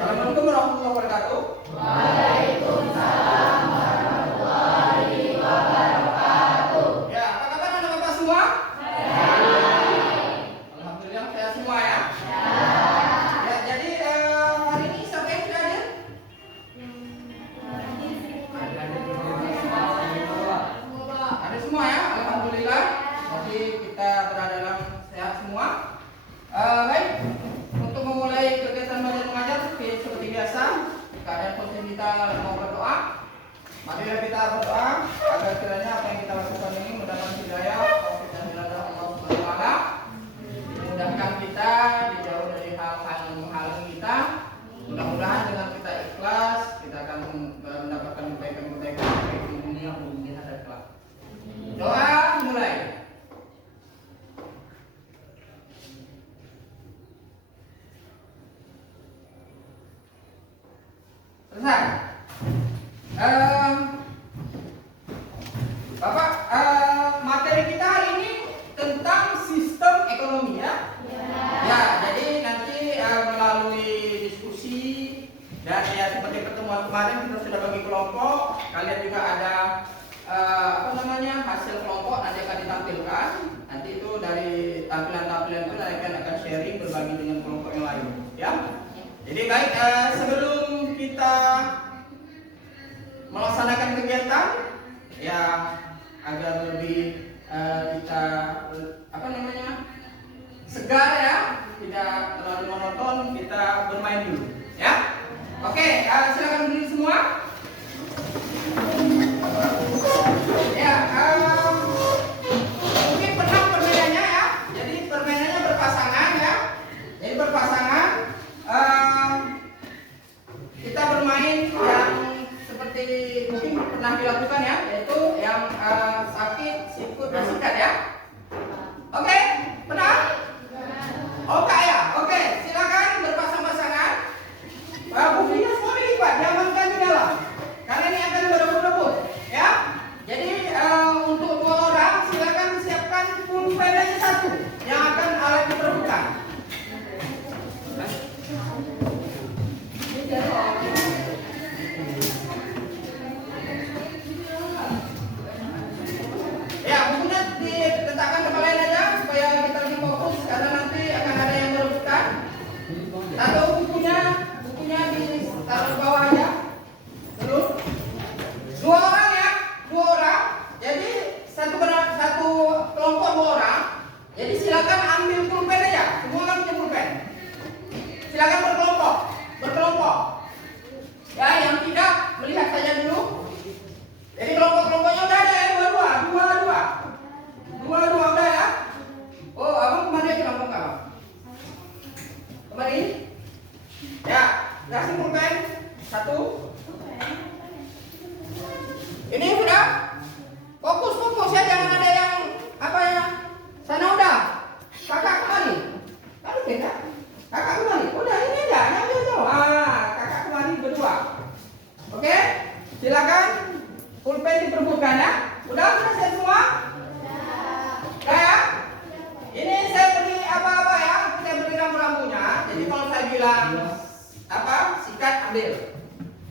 Assalamualaikum warahmatullahi wabarakatuh. Waalaikumsalam warahmatullahi wabarakatuh. Ya, apa kabar anak-anak semua? Baik. Alhamdulillah sehat semua ya. Ya. Ya, jadi hari ini siapa yang sudah hadir? Ada semua ya, alhamdulillah. Jadi kita berada dalam sehat semua. Baik, untuk memulai kegiatan belajar mengajar seperti biasa, keadaan posisi kita mau berdoa. Marilah kita berdoa agar kiranya apa yang kita lakukan ini mendapat hidayah, taufik dan hidayah Allah Subhanahu wa taala. Dimudahkan kita, dijauh dari hal-hal yang menghalangi kita. Mudah-mudahan dengan kita ikhlas, kita akan mendapatkan kebaikan-kebaikan baik di dunia maupun di akhirat kelak. Doa mulai. Selesai. Bapak, materi kita hari ini tentang sistem ekonomi ya. Ya, jadi nanti melalui diskusi dan ya seperti pertemuan kemarin kita sudah bagi kelompok. Kalian juga ada hasil kelompok nanti akan ditampilkan. Nanti itu dari tampilan-tampilan itu akan sharing berbagi dengan kelompok yang lain ya. Jadi baik, sebelum kita melaksanakan kegiatan ya agar lebih kita segar ya, tidak terlalu monoton, kita bermain dulu ya. Oke, silakan berdiri semua. Ya, mungkin pernah permainannya ya. Jadi permainannya berpasangan ya. Jadi berpasangan. Kita bermain yang seperti mungkin pernah dilakukan ya, yaitu yang sakit, sikut, dan sikat ya. Oke, pernah? Oke ya, oke. Silakan berpasang-pasangan. Buktinya semua dilipat, diamankan di dalam. Karena ini akan berebut-rebut ya. Jadi untuk 2 orang silakan siapkan pulpennya 1 yang akan alat diperebutkan. Ya, bukunya diletakkan ke kalian aja supaya kita lebih fokus karena nanti akan ada yang merebutkan. Atau bukunya ditaruh di bawah aja. Dulu. 2 orang ya, 2 orang. Jadi satu kelompok 2 orang. Jadi silakan ambil pulpen aja. Semua kan punya pulpen. Silakan berkelompok. Ya, yang tidak melihat saja dulu. Jadi kelompoknya udah ada ya, dua udah ya. Oh, abang kemana aja kelompok abang? Kemari? Ya, kasih pulpen 1. Ini udah. Fokus ya, jangan ada yang sana udah. Kakak kemari. Aduh beda. Kakak kemari. Udah ini aja, yang jauh. Kakak kemari berdua. Oke? Silakan pulpen diperbutkan ya. Udah selesai semua? Udah ya? Ini saya beri apa-apa ya. Saya beri rambu-rambunya. Jadi kalau saya bilang sikat ambil.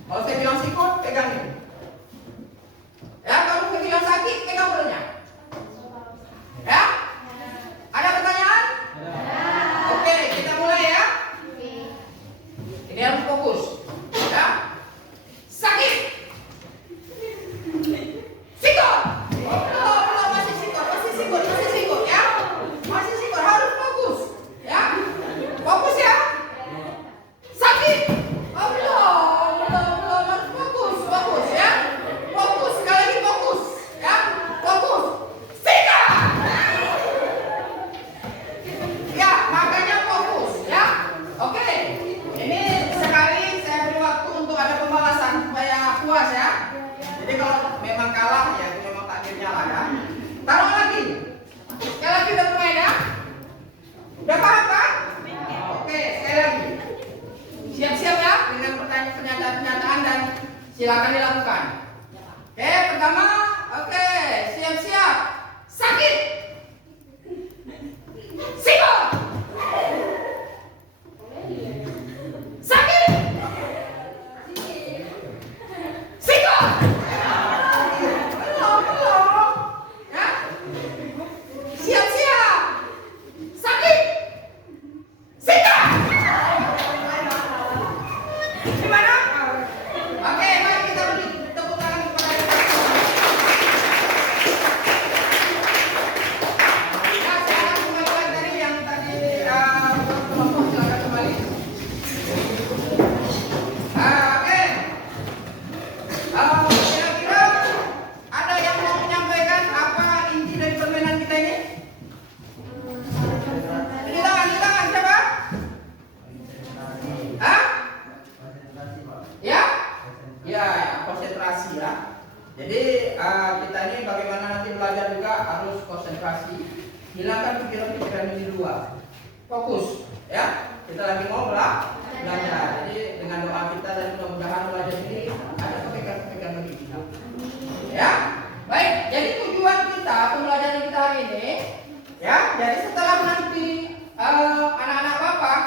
Kalau saya bilang sikut pegangin. Ya, kalau saya bilang sakit pegang perutnya. Ya? Ada pertanyaan? Oke, kita mulai ya. Ini harus fokus. Ya? Sakit. Sikut. Belum, masih sikut ya. Masih sikut, harus fokus. Ya? Fokus ya. Sakit. Belum, harus fokus ya. Fokus, sekali lagi fokus. Ya? Fokus. Sikat. Ya, makanya fokus ya. Oke. Ini sekali saya beri waktu untuk ada pembalasan supaya puas ya. Jadi kalau memang kalah ya itu memang takdirnya lah ya. Taruh lagi. Sekali lagi udah bermain ya. Udah paham kan? Oke, sekali lagi. Siap-siap ya dengan pernyataan-pernyataan dan silakan dilakukan. Oke, pertama, oke, siap-siap. Sakit. Sikut. Sakit. konsentrasi, hilangkan pikiran-pikiran di luar, fokus, ya. Kita lagi mau belajar. Jadi dengan doa kita dan mudah-mudahan belajar ini ada kebaikan-kebaikan bagi kita. Ya, baik. Jadi tujuan kita pembelajaran kita hari ini, ya. Jadi setelah nanti anak-anak Bapak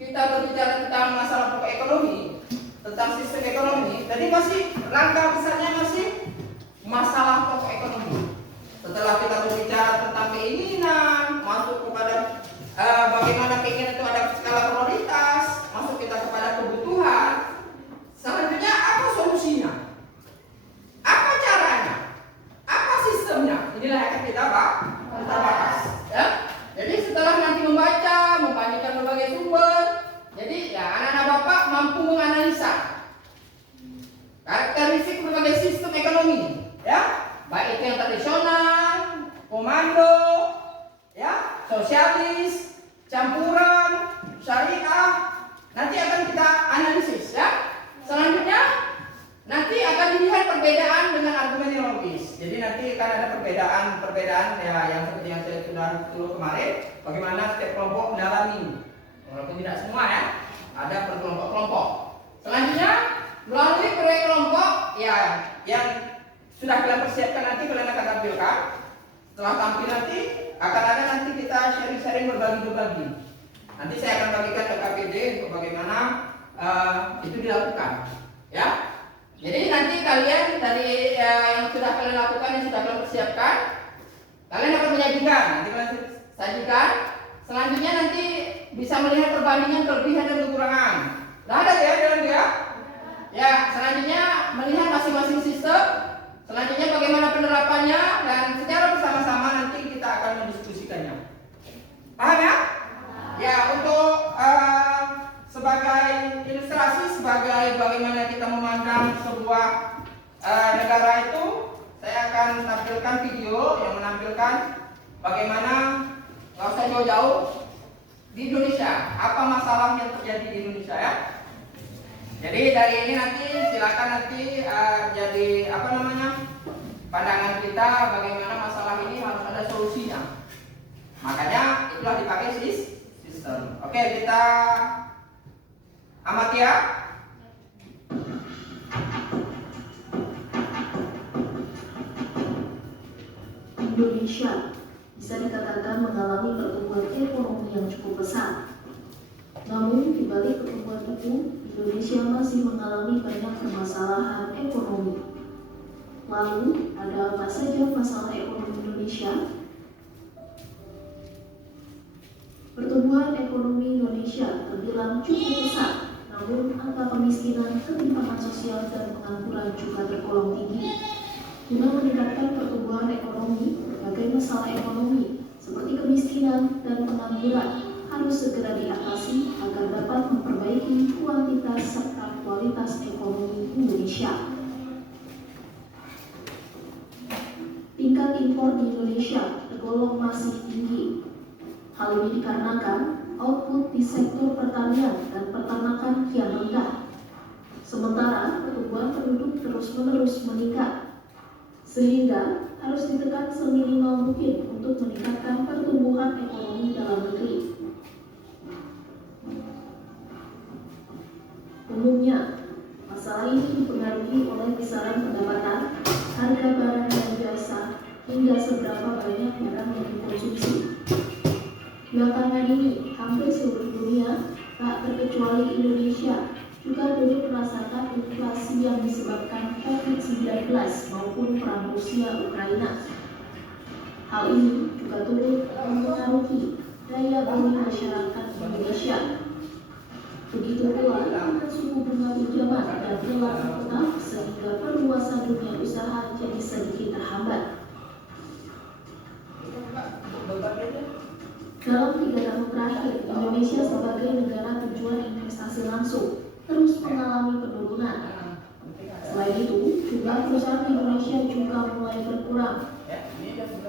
kita berbicara tentang masalah pokok ekonomi, tentang sistem ekonomi. Tadi masih langkah besarnya masih masalah pokok ekonomi. Setelah kita berbicara tentang keinginan, masuk kepada bagaimana keinginan itu ada skala prioritas, masuk kita kepada kebutuhan. Selanjutnya apa solusinya? Apa caranya? Apa sistemnya? Inilah yang akan kita bahas. Ya. Jadi setelah nanti membaca, membandingkan berbagai sumber, jadi ya anak-anak Bapak mampu menganalisa karakteristik berbagai sistem ekonomi, ya, baik itu yang tradisional, komando, ya, sosialis, campuran, syariah, nanti akan kita analisis, ya. Selanjutnya nanti akan dilihat perbedaan dengan argumen yang logis. Jadi nanti akan ada perbedaan ya yang seperti yang saya sudah tulis kemarin, bagaimana setiap kelompok mendalami, walaupun tidak semua ya, ada per kelompok-kelompok. Selanjutnya melalui proyek kelompok ya yang sudah kalian persiapkan nanti kalian akan tampilkan. Setelah tampil nanti akan ada nanti kita sharing-sharing berbagi. Nanti saya akan bagikan ke KPD untuk bagaimana itu dilakukan, ya. Jadi nanti kalian dari yang sudah kalian lakukan, yang sudah kalian persiapkan, kalian dapat menyajikan. Nanti kalian sajikan. Selanjutnya nanti bisa melihat perbandingan kelebihan dan kekurangan. Nah, ada ya dalam dia. Ya, selanjutnya melihat masing-masing sistem. Selanjutnya bagaimana penerapannya dan secara bersama-sama nanti kita akan mendiskusikannya. Paham ya? Ya, untuk sebagai ilustrasi, sebagai bagaimana kita memandang sebuah negara itu, saya akan tampilkan video yang menampilkan bagaimana, nggak usah jauh-jauh, di Indonesia, apa masalah yang terjadi di Indonesia ya. Jadi dari ini nanti silakan nanti jadi pandangan kita bagaimana masalah ini harus ada solusinya. Makanya itulah dipakai sistem. Oke, kita amati ya. Indonesia bisa dikatakan mengalami pertumbuhan ekonomi yang cukup pesat. Namun, di balik pertumbuhan itu, Indonesia masih mengalami banyak permasalahan ekonomi. Lalu, ada apa saja masalah ekonomi Indonesia? Pertumbuhan ekonomi Indonesia terbilang cukup pesat, namun angka kemiskinan, ketimpangan sosial, dan pengangguran juga tergolong tinggi. Guna meningkatkan pertumbuhan ekonomi, berbagai masalah ekonomi seperti kemiskinan dan pengangguran harus segera diatasi agar dapat memperbaiki kuantitas serta kualitas ekonomi Indonesia. Tingkat impor di Indonesia tergolong masih tinggi. Hal ini dikarenakan output di sektor pertanian dan peternakan kian rendah. Sementara pertumbuhan penduduk terus-menerus meningkat, sehingga harus ditekan seminimal mungkin untuk meningkatkan pertumbuhan ekonomi dalam negeri. Umumnya, masalah ini dipengaruhi oleh kisaran pendapatan, harga barang dan jasa, hingga seberapa banyak barang yang dikonsumsi. Belakangan ini, hampir seluruh dunia, tak terkecuali Indonesia, juga turut merasakan inflasi yang disebabkan COVID-19 maupun perang Rusia-Ukraina. Hal ini juga turut mempengaruhi daya beli masyarakat Indonesia. Begitu pula dengan suku bunga pinjaman dan relatif tetap, sehingga perluasan dunia usaha jadi sedikit terhambat. Dalam 3 tahun terakhir, Indonesia sebagai negara tujuan investasi langsung terus mengalami penurunan. Selain itu, jumlah perusahaan di Indonesia juga mulai berkurang.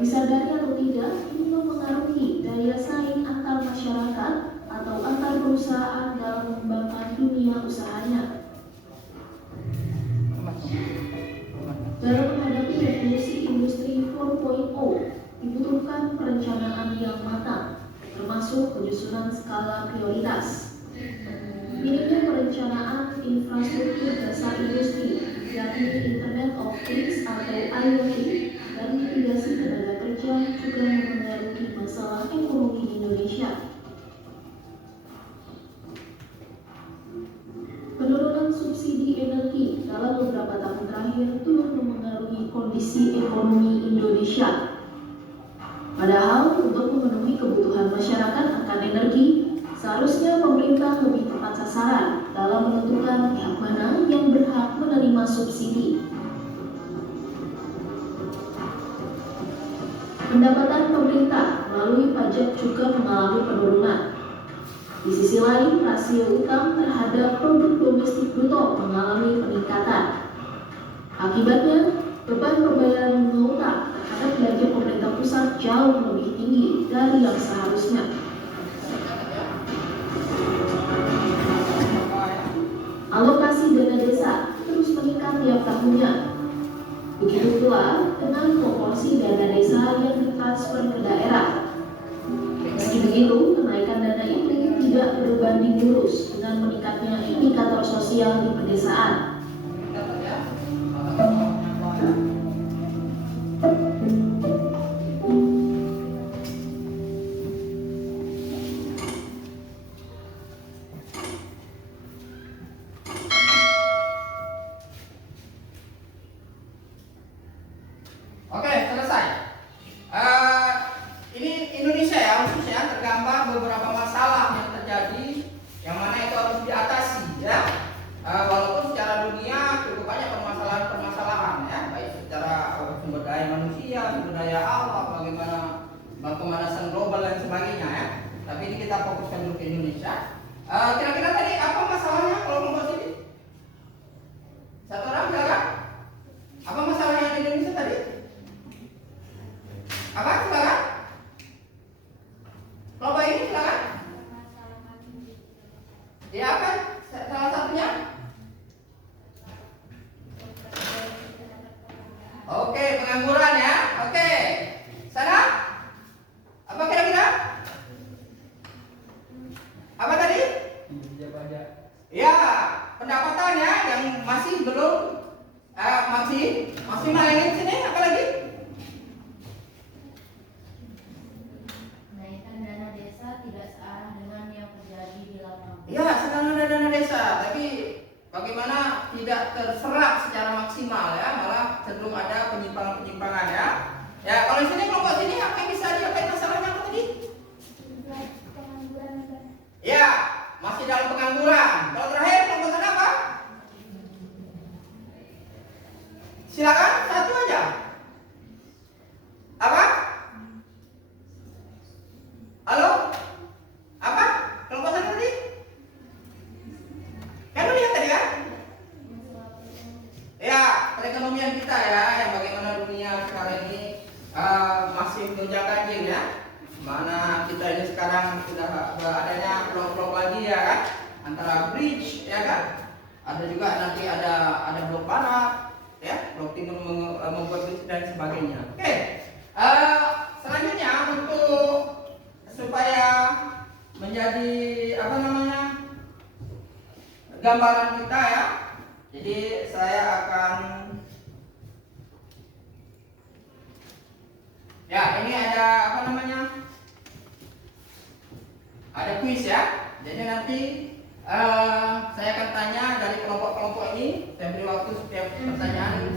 Disadari atau tidak, ini mempengaruhi daya saing antar masyarakat atau antar perusahaan dalam mengembangkan dunia usahanya. Dalam menghadapi revolusi industri 4.0, dibutuhkan perencanaan yang matang, termasuk penyusunan skala prioritas. Minimnya perencanaan infrastruktur dasar industri, yakni Internet of Things atau IoT, dan mitigasi tenaga kerja juga memengaruhi masalah ekonomi Indonesia. Penurunan subsidi energi dalam beberapa tahun terakhir turut memengaruhi kondisi ekonomi Indonesia. Padahal untuk memenuhi kebutuhan masyarakat akan energi, seharusnya pemerintah lebih tepat sasaran dalam menentukan pihak mana yang berhak menerima subsidi. Pendapatan pemerintah melalui pajak juga mengalami penurunan. Di sisi lain, rasio utang terhadap produk domestik bruto mengalami peningkatan. Akibatnya, beban pembayaran bunga utang terhadap belanja pemerintah pusat jauh lebih tinggi dari yang seharusnya. Alokasi dana desa terus meningkat tiap tahunnya. Begitu pula dengan proporsi dana desa yang ditransfer ke daerah. Meski begitu, kenaikan dana itu tidak berbanding lurus dengan meningkatnya indikator sosial di pedesaan. Oke, selesai. Ini Indonesia ya, khususnya tergambar beberapa masalah yang terjadi, yang mana itu harus diatasi ya. Walaupun secara dunia cukup banyak permasalahan-permasalahan ya, baik secara sumber daya manusia, sumber daya alam, bagaimana pemanasan global dan sebagainya ya. Tapi ini kita fokuskan dulu ke Indonesia. Kira-kira tadi apa masalahnya kalau kelompok sini? Satu orang silakan. Apa masalahnya di Indonesia tadi? Apa silakan? Kelompok ini silakan. Ya apa? Salah satunya? Oke, pengangguran ya. Oke. Sana? Apa kira-kira? Apa tadi? Ya, pendapatan ya yang masih belum maksimal yang di sini. Apa lagi? Kenaikan dana desa tidak searah dengan yang terjadi di lapangan. Ya, sedang ada dana desa, tapi bagaimana tidak terserap secara maksimal ya, malah cenderung ada penyimpangan-penyimpangan ya. Ya, kalau di sini kelompok sini apa yang bisa diapain masalahnya apa tadi? Ya, masih dalam pengangguran. Kalau terakhir kelompok sana apa? Silakan, satu aja. Apa? Halo? Apa? Kelompok sana tadi? Kan lihat tadi kan? Ya, perekonomian kita ya, yang bagaimana dunia sekarang ini masih gonjang-ganjing ya. Mana kita ini sekarang sudah adanya blok-blok lagi ya kan, antara bridge ya kan, ada juga nanti ada blok barat ya, blok timur membuat bridge dan sebagainya. Oke, selanjutnya untuk supaya menjadi apa namanya gambaran kita ya, jadi saya akan ya ini ada apa namanya, ada kuis ya. Jadi nanti saya akan tanya dari kelompok-kelompok ini. Saya beri waktu setiap pertanyaan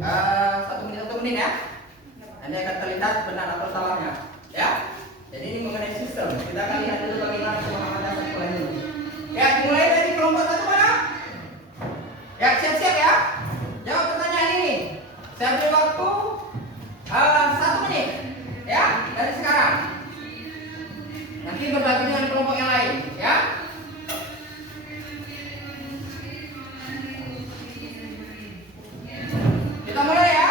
1 menit ya. Anda akan terlihat benar atau salahnya ya. Jadi ini mengenai sistem. Kita akan lihat dulu bagaimana pemahaman sekolah ini. Ya, dimulai dari kelompok satu mana? Ya, siap-siap ya. Jawab pertanyaan ini. Saya beri waktu 1 menit ya dari sekarang. Nanti berbagi dengan kelompok yang lain ya. Kita mulai ya.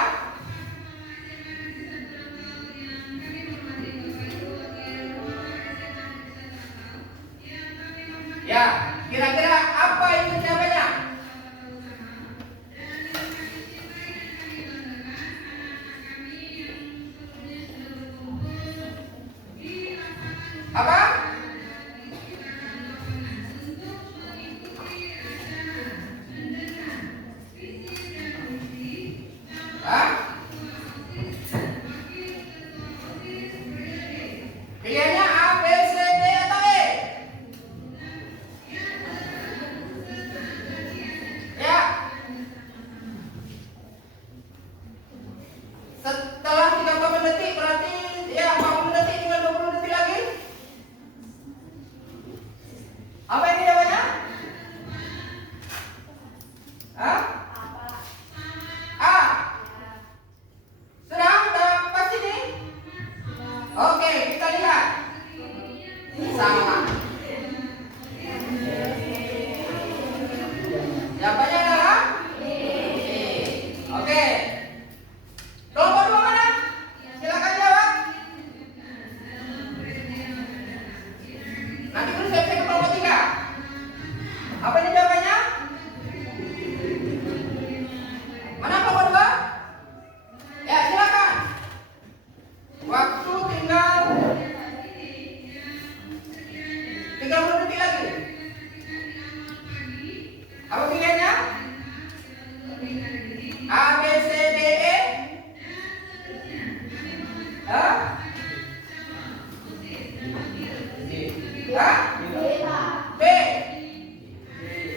Ya, kira-kira apa itu jawabannya? Apa ini jawabannya? Hah? A. Sudah pasti nih? Oke, kita lihat. Salah. Jawabannya adalah B. Oke. Kelompok 2 mana? Silakan jawab. Nanti dulu saya ke kelompok 3. Apa ini jawabannya? Mana kelompok 2? Ya, silakan. Waktu tinggal 30 detik lagi. Apa pilihannya? A, B, C, D, E? Hah? Hah? B.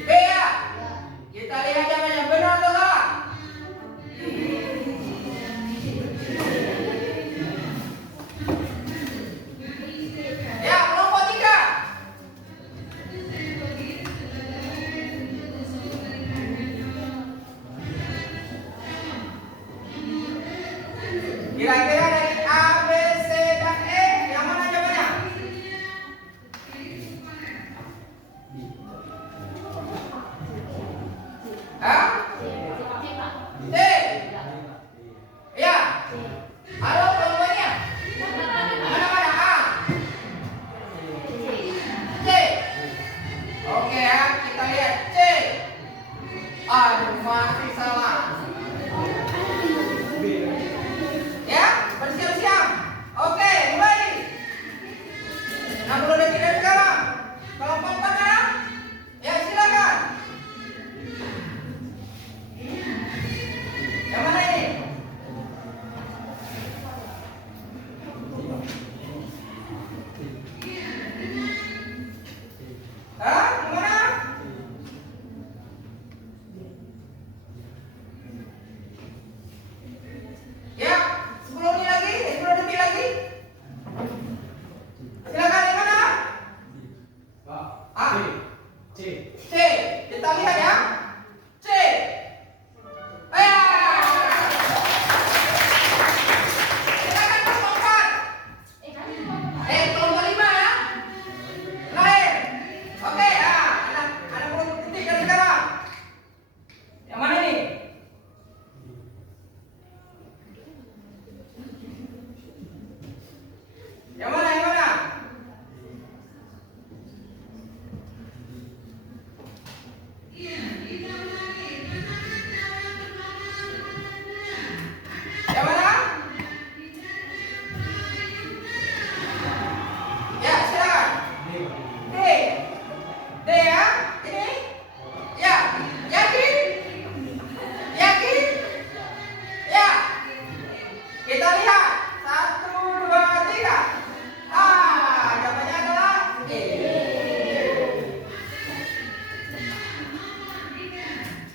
B ya? Kita lihat jawabannya benar atau salah? Ya, kelompok 3. Kira-kira dari A, B, C, dan E, yang mana jawabannya? Hah? C. Ya. Halo, kelompoknya. Mana-mana? A. C. Oke ya, kita lihat C. Aduh, masih salah. Ya, bersiap-siap. Oke, mulai. 60 detik dari sekarang. Kelompok 4 ya? Ya, silakan. Yang mana ini? Hah? Yang mana? Ya, 10 detik lagi, 10 detik lagi. Silakan yang mana? A. C. C. Kita lihat ya. C. Ayo. Silakan kelompok 4. Kelompok 5 ya. Terakhir. Oke, ada 10 detik dari sekarang. Yang mana ini? Yang mana? Yang mana? Yang mana? Ya, silakan. D. D ya? Ini? Ya. Yakin? Yakin? Ya. Kita lihat. 1, 2, 3. Jawabannya adalah E.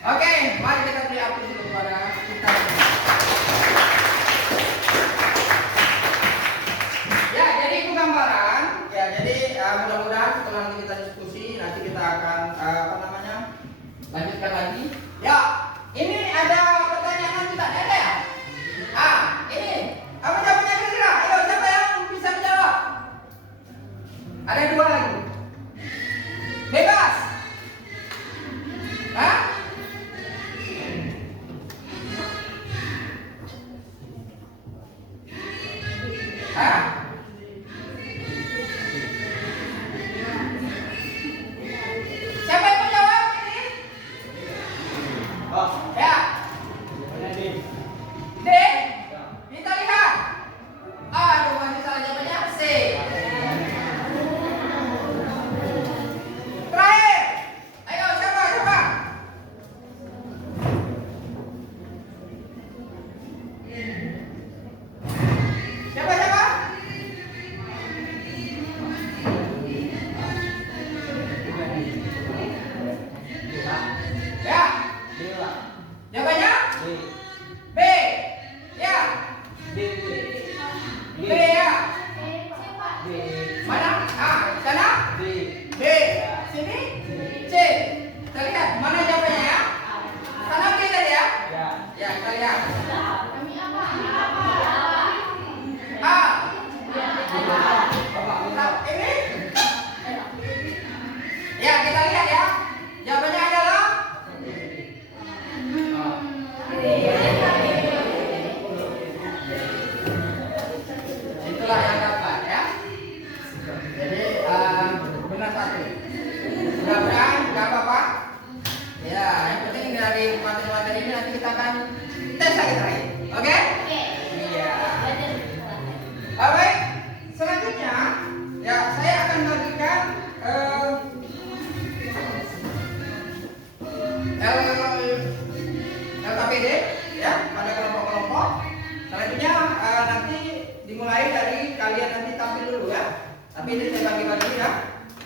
Oke, mari kita beri aplaus dulu kepada kita. Ya, jadi itu gambaran. Ya, jadi mudah-mudahan setelah nanti kita diskusi, nanti kita akan lanjutkan lagi. Ya, ini ada pertanyaan lanjutan, ada ya? Ini apa jawabannya kira-kira? Ayo, siapa yang bisa menjawab? Ada 2 lagi. Bebas. Hah? Hah? Siapa yang mau jawab ini? Ya. D. Kita lihat. Aduh, masih salah jawabannya C. Terakhir.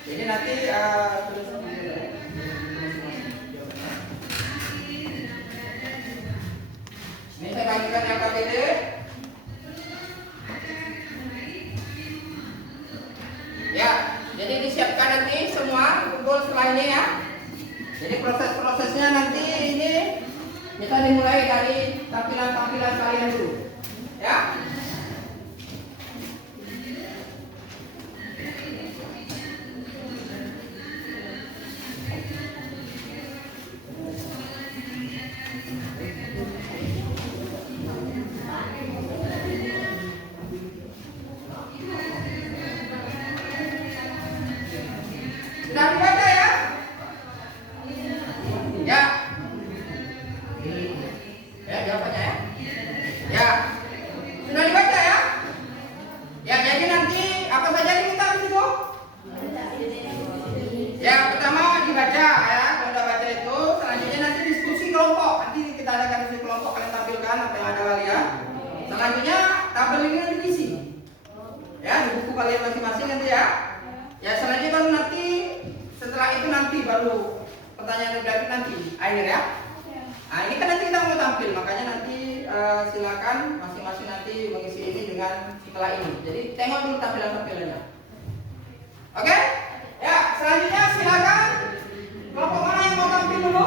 Jadi nanti tulis ini saya bagikan yang KBD. Ya, jadi disiapkan nanti semua kumpul setelah ini ya. Jadi proses-prosesnya nanti ini kita dimulai dari tampilan-tampilan kalian dulu. Ya. Sudah dibaca ya? Ya. Ya, jawabannya ya. Ya. Sudah dibaca ya? Ya, jadi nanti apa saja diminta di situ? Ya, pertama dibaca ya. Kalau udah baca itu, selanjutnya nanti diskusi kelompok. Nanti kita adakan diskusi kelompok, kalian tampilkan apa yang ada kalian. Selanjutnya tabel ini nanti diisi. Ya, di buku kalian masing-masing nanti ya. Ya, selanjutnya baru nanti setelah itu nanti baru pertanyaan negatif nanti akhir ya. Nah, ini kan nanti kita mau tampil, makanya nanti silakan masing-masing nanti mengisi ini dengan setelah ini. Jadi tengok dulu tampilan-tampilannya. Oke? Ya, selanjutnya silakan kelompok mana yang mau tampil dulu?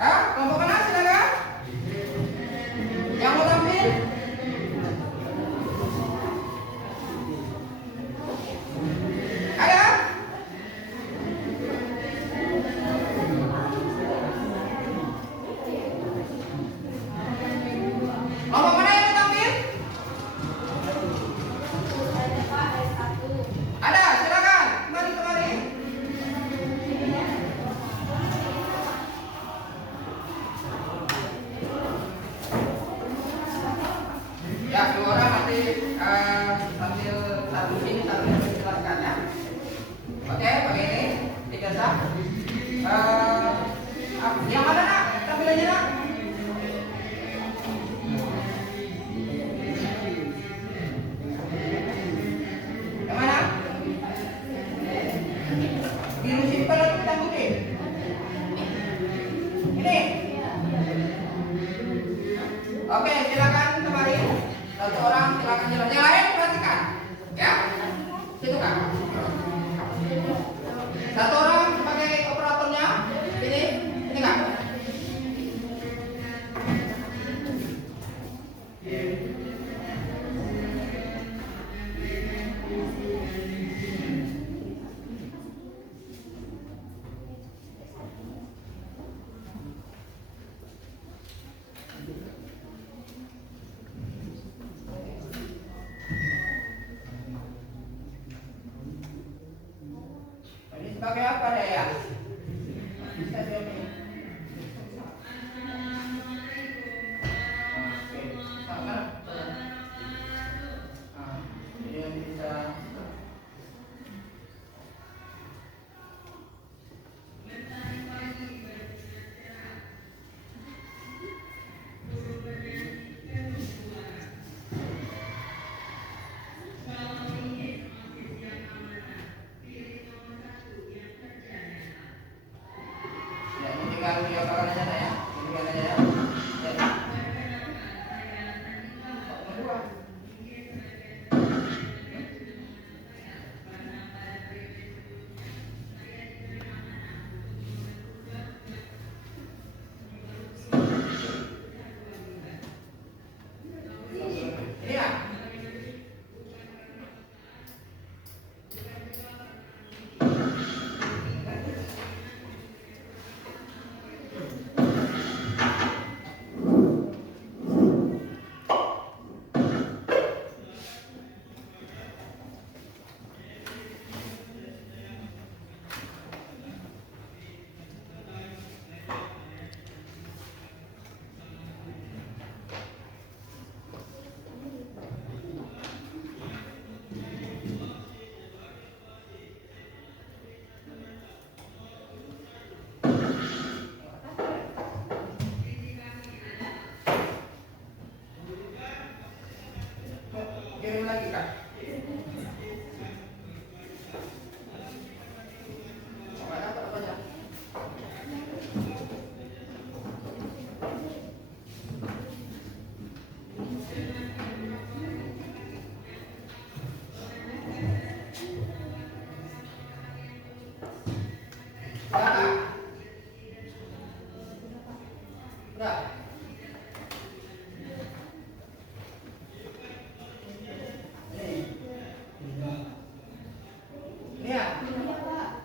Kelompok mana silakan? Yang mau tampil? Ada? Kelompok mana yang mau tampil? Ada, silakan. Kemari. Ya, 2 orang nanti sambil satu sini satu sini silakan ya. Oke, pakai ini dijajah. Yang mana nak? Tampilannya nak? Yang mana? Biru simpel atau hitam putih? Ini. Oke, silakan kembali. Satu orang silakan jalan. Yang lain perhatikan, ya. Situ kan. Satu orang sebagai operatornya. Ini kan. Ini sebagai apa deh ya? Bisa jawab ini. Oke, sama. Ini bisa. Iya. Iya, Pak.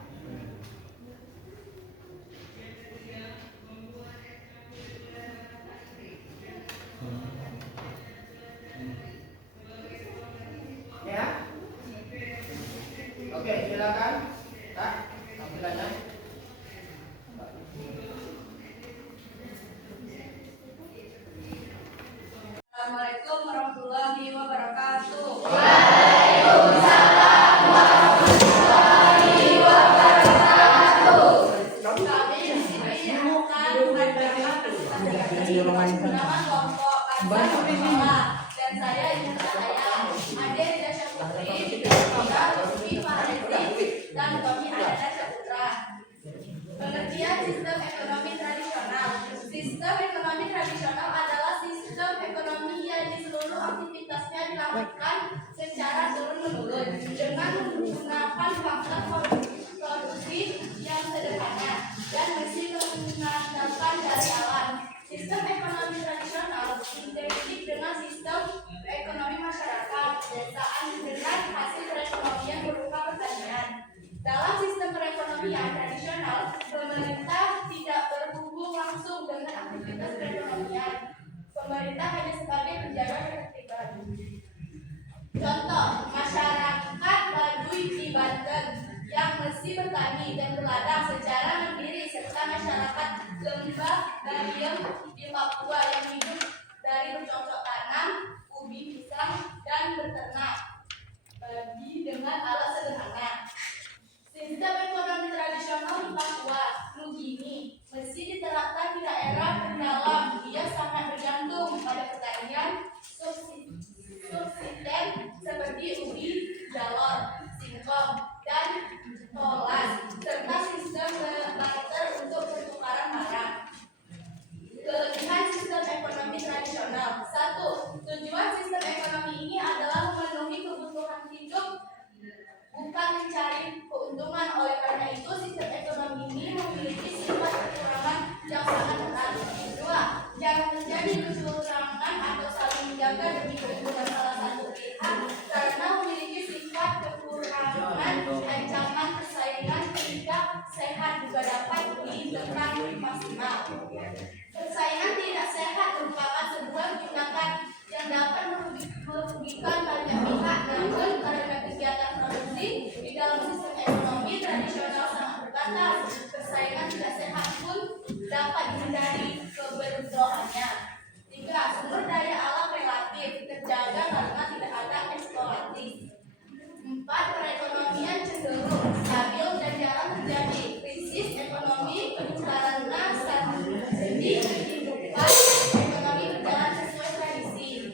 Ya. Oke, silakan. Kak, tampilannya. Assalamualaikum warahmatullahi wabarakatuh. Kami di sini akan mengajarkan bersama kelompok Banser Sekolah dan saya Ade Rida Syaputri, Ida Lutfi Fahrezi, dan kami Ade Saputra. Pengertian sistem ekonomi tradisional. Sistem ekonomi tradisional adalah sistem ekonomi yang di seluruh aktivitasnya dilakukan secara turun-menurun dengan menggunakan faktor produksi yang sederhana dan mesti mengandalkan dari alam. Sistem ekonomi tradisional identik dengan sistem ekonomi masyarakat pedesaan dengan hasil perekonomian berupa pertanian. Dalam sistem perekonomian tradisional, pemerintah tidak berhubung langsung dengan aktivitas perekonomian. Pemerintah hanya sebagai penjaga ketertiban. Contoh, masyarakat Baduy di Banten yang mesti bertani dan berladang secara mandiri serta masyarakat Lembah Baliem di Papua yang hidup dari bercocok tanam, ubi, pisang, dan berternak babi dengan alat sederhana. Sistem ekonomi tradisional di Papua Nugini mesti diterapkan di daerah terdalam. Ia sangat bergantung pada pertanian subsisten seperti ubi, jalor, singkong, dan tolas, serta sistem barter untuk pertukaran barang. Kelebihan sistem ekonomi tradisional. 1. Tujuan sistem ekonomi ini adalah memenuhi kebutuhan hidup, bukan mencari keuntungan. Oleh karena itu, sistem ekonomi ini memiliki sifat kekurangan yang sangat berat. 2. Jangan terjadi kecurangan atau saling menjaga demi keuntungan salah satu pihak karena memiliki sifat kekurangan, ancaman persaingan tidak sehat juga dapat ditekan maksimal. Persaingan tidak sehat merupakan sebuah tindakan yang dapat merugikan banyak pihak, namun karena kegiatan produksi di dalam sistem ekonomi tradisional sangat terbatas, persaingan tidak sehat pun dapat dihindari keberdoannya. 3. Sumber daya alam relatif terjaga karena tidak ada eksploitasi. 4. Perekonomian cenderung stabil dan jarang terjadi krisis ekonomi karena stability kehidupan ekonomi berjalan sesuai tradisi.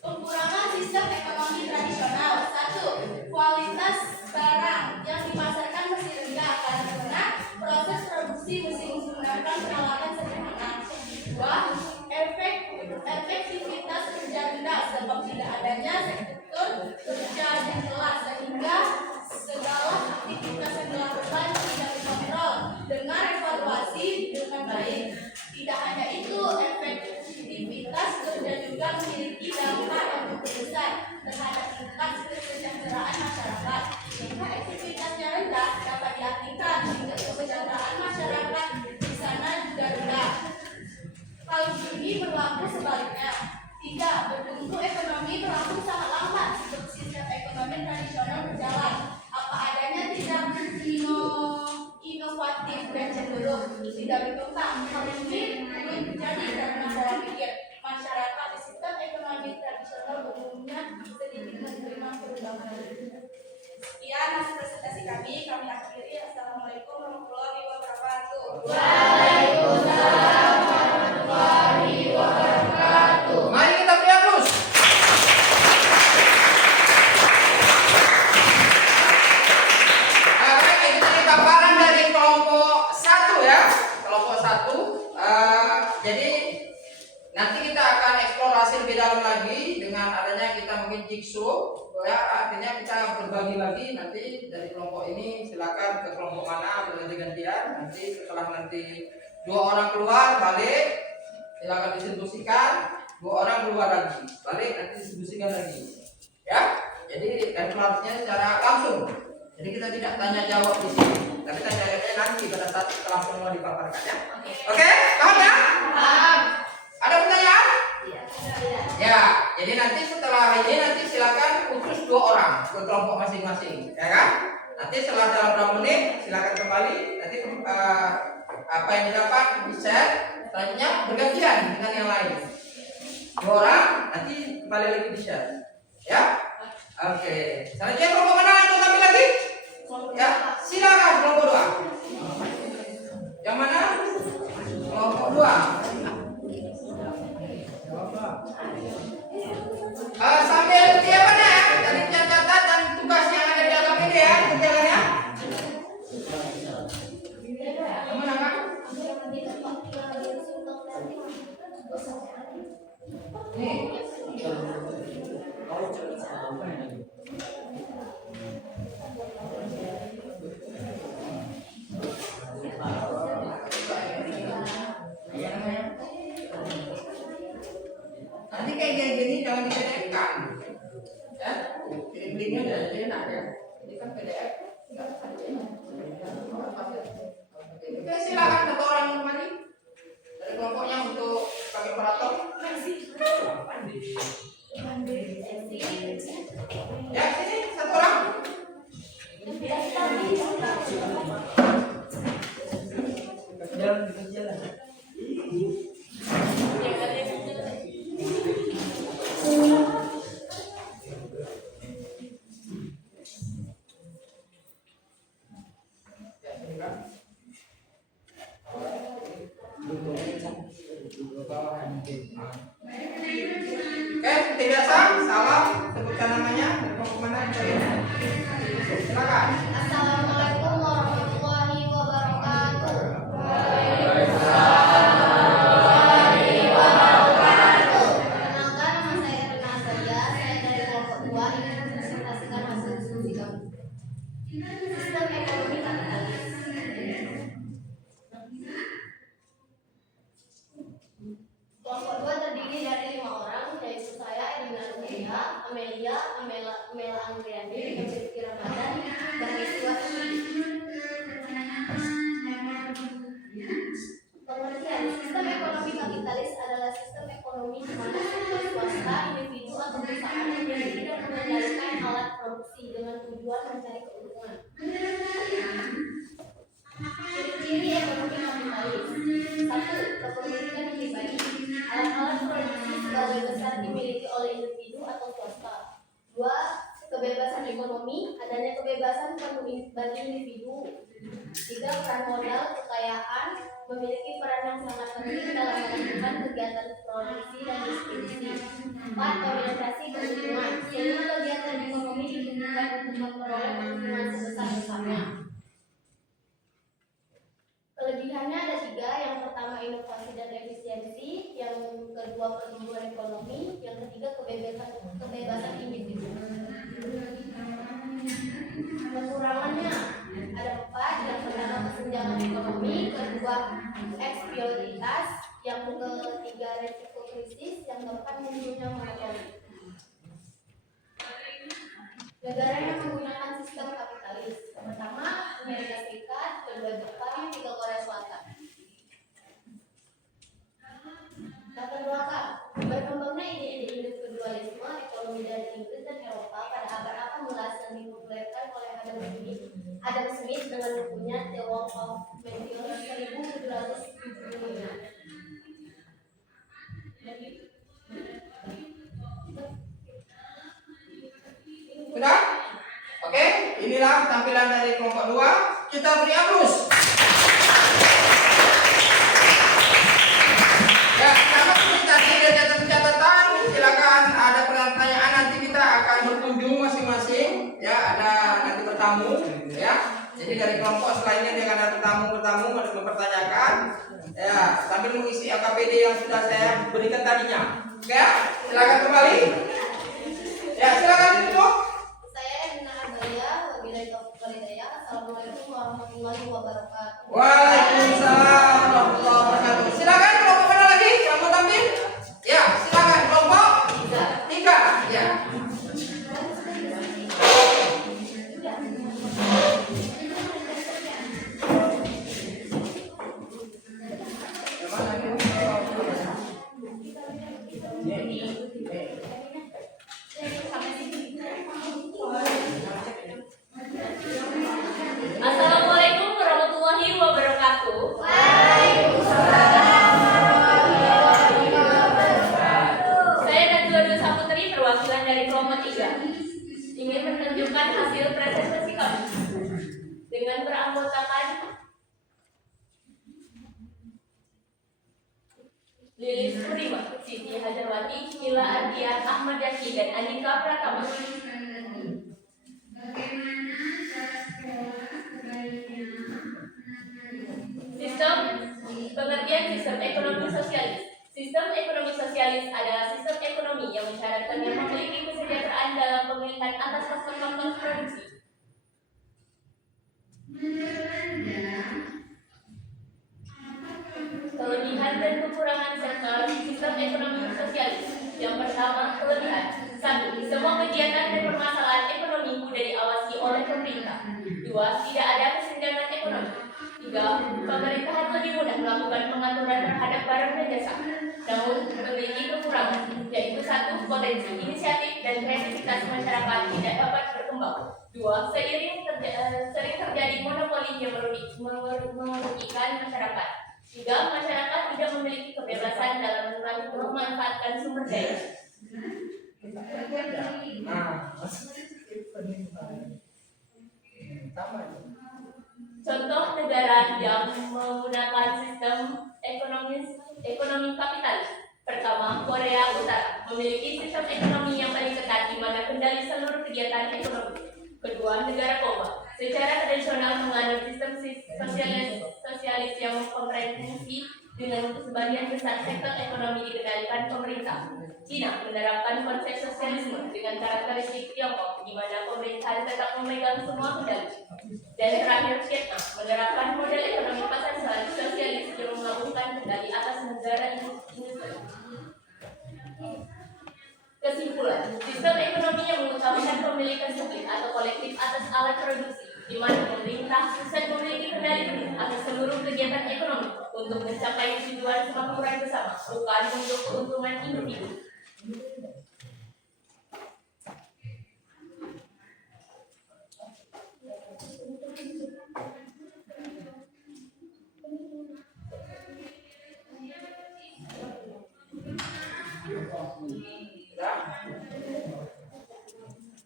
Kekurangan sistem ekonomi tradisional. 1. Kualitas barang yang dipasarkan masih rendah karena proses produksi masih menggunakan peralatan sederhana. 2. Efektivitas kerja rendah sebab tidak adanya struktur kerja yang jelas sehingga segala aktivitas yang dilakukan tidak dikontrol dengan evaluasi dengan baik. Tidak hanya itu, efektivitas kerja juga memiliki dampak yang cukup besar terhadap tingkat kesejahteraan masyarakat. Jika aktivitasnya rendah, dapat diartikan tingkat kesejahteraan masyarakat di sana juga rendah. Hal ini berlaku sebaliknya. 3. Bertumbuh ekonomi berlangsung sangat lambat untuk sistem ekonomi tradisional berjalan apa adanya, tidak inovatif dan cenderung tidak berkembang. Hal ini belum terjadi karena pola pikir masyarakat di sistem ekonomi tradisional umumnya sedikit menerima perubahan. Sekian hasil presentasi kami akhiri. Assalamualaikum warahmatullahi wabarakatuh. Waalaikumsalam warahmatullahi wabarakatuh. Mari kita beri aplaus. Baik, itu tadi paparan dari kelompok 1 ya. Kelompok 1. Jadi nanti kita akan eksplorasi lebih dalam lagi dengan adanya kita mungkin jigsaw ya, artinya kita berbagi-bagi nanti dari kelompok ini silakan ke kelompok mana berganti-gantian. Nanti setelah nanti 2 orang keluar balik silakan distribusikan, 2 orang keluar lagi balik nanti distribusikan lagi ya. Jadi evaluasinya secara langsung. Jadi kita tidak tanya jawab di sini, tapi tanya jawabnya nanti pada saat setelah semua dipaparkan ya. Oke, paham ya? Paham. Ada pertanyaan? Iya. Ya, jadi nanti setelah ini nanti silakan khusus 2 orang ke kelompok masing-masing, ya kan? Nanti setelah dalam berapa menit silakan kembali. Nanti apa yang didapat di-share, selanjutnya bergantian dengan yang lain. 2 orang nanti kembali lagi di-share, ya? Oke. Selanjutnya kelompok mana yang mau tampil lagi? Ya, silakan kelompok 2. Yang mana? Kelompok 2. Sambil apa ya? Dari catatan dan tugas yang ada di dalam ini ya, kerjaannya. Mana Kak? Nih. Nanti kayak gini jangan digedekan, ya. Linknya udah ada enak ya. Ini kan PDF, nggak ada enak. Oke, silakan 1 orang kembali dari kelompoknya untuk pakai operator. Ya sini 1 orang. Jalan. Oke, seperti biasa, salam, sebutkan namanya, dan mau kemana, silakan. Assalamualaikum warahmatullahi wabarakatuh. Perkenalkan, nama saya Rina Saja. Saya dari kelompok 2 ingin mempresentasikan hasil diskusi kami. Sistem ekonomi kapitalis. Kelompok 2 terdiri dari 5 orang, yaitu saya, Edina Nuria, Amelia, Amela Anggreni, Rizky Ramadan, dan Rizky. Pengertian sistem ekonomi kapitalis adalah sistem ekonomi di mana sektor swasta, individu atau perusahaan memiliki dan mengendalikan alat produksi dengan tujuan mencari keuntungan. Ciri-ciri ekonomi kapitalis: 1. Kepemilikan pribadi. Alat-alat produksi sebagai besar dimiliki oleh individu atau swasta. 2. Kebebasan ekonomi. Adanya kebebasan penuh bagi individu. 3. Peran modal, kekayaan memiliki peran yang sangat penting dalam menentukan kegiatan produksi dan distribusi. 4. Orientasi keuntungan. Seluruh kegiatan ekonomi ditujukan untuk memperoleh keuntungan sebesar-besarnya. Kelebihannya ada 3, yang pertama inovasi dan efisiensi, yang kedua pertumbuhan ekonomi, yang ketiga kebebasan individu. Kekurangannya ada 4, yang pertama kesenjangan ekonomi, kedua eksploitasi, yang ketiga resiko krisis, yang keempat munculnya monopoli. Negara yang menggunakan sistem kapitalis: pertama Amerika Serikat, kedua Jepang, ketiga Korea Selatan. Latar belakang: berkembangnya ide-ide individualisme ekonomi dari Inggris dan Eropa pada abad 18 yang dipopulerkan oleh Adam Smith dengan bukunya The World of Mankind 1775. Sudah? Oke, inilah tampilan dari kelompok 2. Kita beri aplaus. Ya, sama seperti tadi ada catatan, silakan ada pertanyaan nanti kita akan berkunjung masing-masing. Ya, ada nanti bertamu. Ya, jadi dari kelompok selainnya dia akan ada bertamu untuk mempertanyakan. Ya, sambil mengisi AKPD yang sudah saya berikan tadinya. Oke, silakan kembali. Ya, silakan duduk. Assalamualaikum warahmatullahi wabarakatuh. Waalaikumsalam warahmatullahi wabarakatuh. Silakan kelompok mana lagi? Kamu tampil? Ya, silakan kelompok 3. Ya. Lilis Purima, Siti Hajarwati, Mila Ardian, Ahmad Yaki, dan Andika Pratama. Sistem pengertian sistem ekonomi sosialis. Sistem ekonomi sosialis adalah sistem ekonomi yang mensyaratkan yang memiliki kesejahteraan dalam pemilihan atas faktor-faktor produksi. Kelebihan dan kekurangan serta sistem ekonomi sosialis. Yang pertama, kelebihan. 1. Semua kegiatan dan permasalahan ekonomi mudah diawasi oleh pemerintah. 2. Tidak ada kesenjangan ekonomi. 3. Pemerintahan lebih mudah melakukan pengaturan terhadap barang dan jasa. Namun, memiliki kekurangan, yaitu 1. Potensi inisiatif dan kreativitas masyarakat tidak dapat berkembang. 2. Sering terjadi monopoli yang merugikan masyarakat. 3. Masyarakat tidak memiliki kebebasan dalam memanfaatkan sumber daya. Contoh negara yang menggunakan sistem ekonomi kapitalis. Pertama, Korea Utara memiliki sistem ekonomi yang paling ketat di mana kendali seluruh kegiatan ekonomi. Kedua, negara Kuba secara tradisional menganut sistem sosialis yang mengkomprehensi dengan sebagian besar sektor ekonomi dikendalikan pemerintah. Cina menerapkan konsep sosialisme dengan karakteristik Tiongkok, di mana pemerintahan tetap memegang semua kendali. Dan terakhir, Vietnam menerapkan model ekonomi pasar sosialis yang melakukan kendali atas negara industri. Kesimpulan, sistem ekonomi yang mengutamakan pemilikan publik atau kolektif atas alat produksi, di mana pemerintah pusat memiliki kendali penuh atas seluruh kegiatan ekonomi untuk mencapai tujuan kemakmuran bersama, bukan untuk keuntungan individu.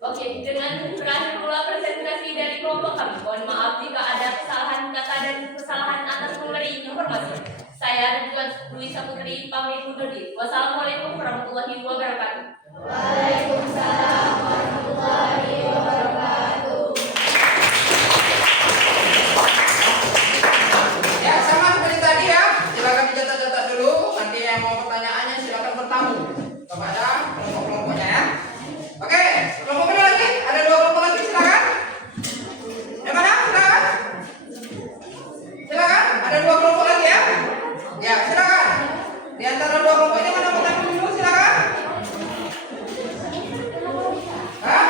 Oke, dengan berakhir pula presentasi dari kelompok kami. Mohon maaf jika ada kesalahan kata dan kesalahan atas memberi informasi. Saya Dwi Saputri pamit undur diri. Wassalamualaikum warahmatullahi wabarakatuh. Waalaikumsalam warahmatullahi wabarakatuh. Ya, sama seperti tadi ya. Silakan dicatat-catat dulu. Nanti yang mau pertanyaannya silakan bertamu kepada kelompok-kelompoknya ya. Oke, kelompok kedua lagi. Ada 2 kelompok lagi, silakan. Yang mana? Silakan. Silakan. Ada 2 kelompok lagi ya. Ya, silakan. Di antara 2 kelompok ini mana pertama dulu? Silakan. Hah?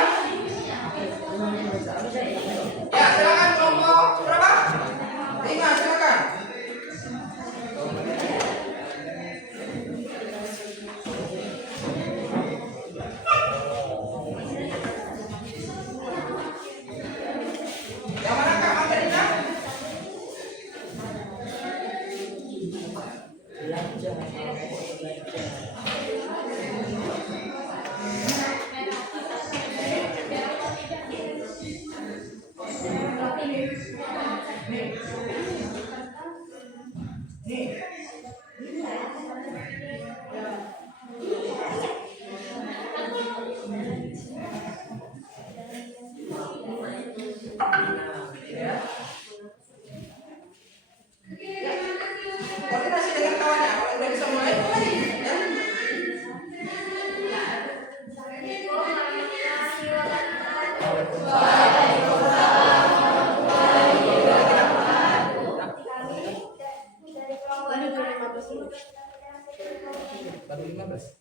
Ya, silakan kelompok berapa? 5, silakan. Yang mana Kak materinya? Koordinasi dengan kawannya. Kalau udah bisa mulai, mulai ya. Baru 15.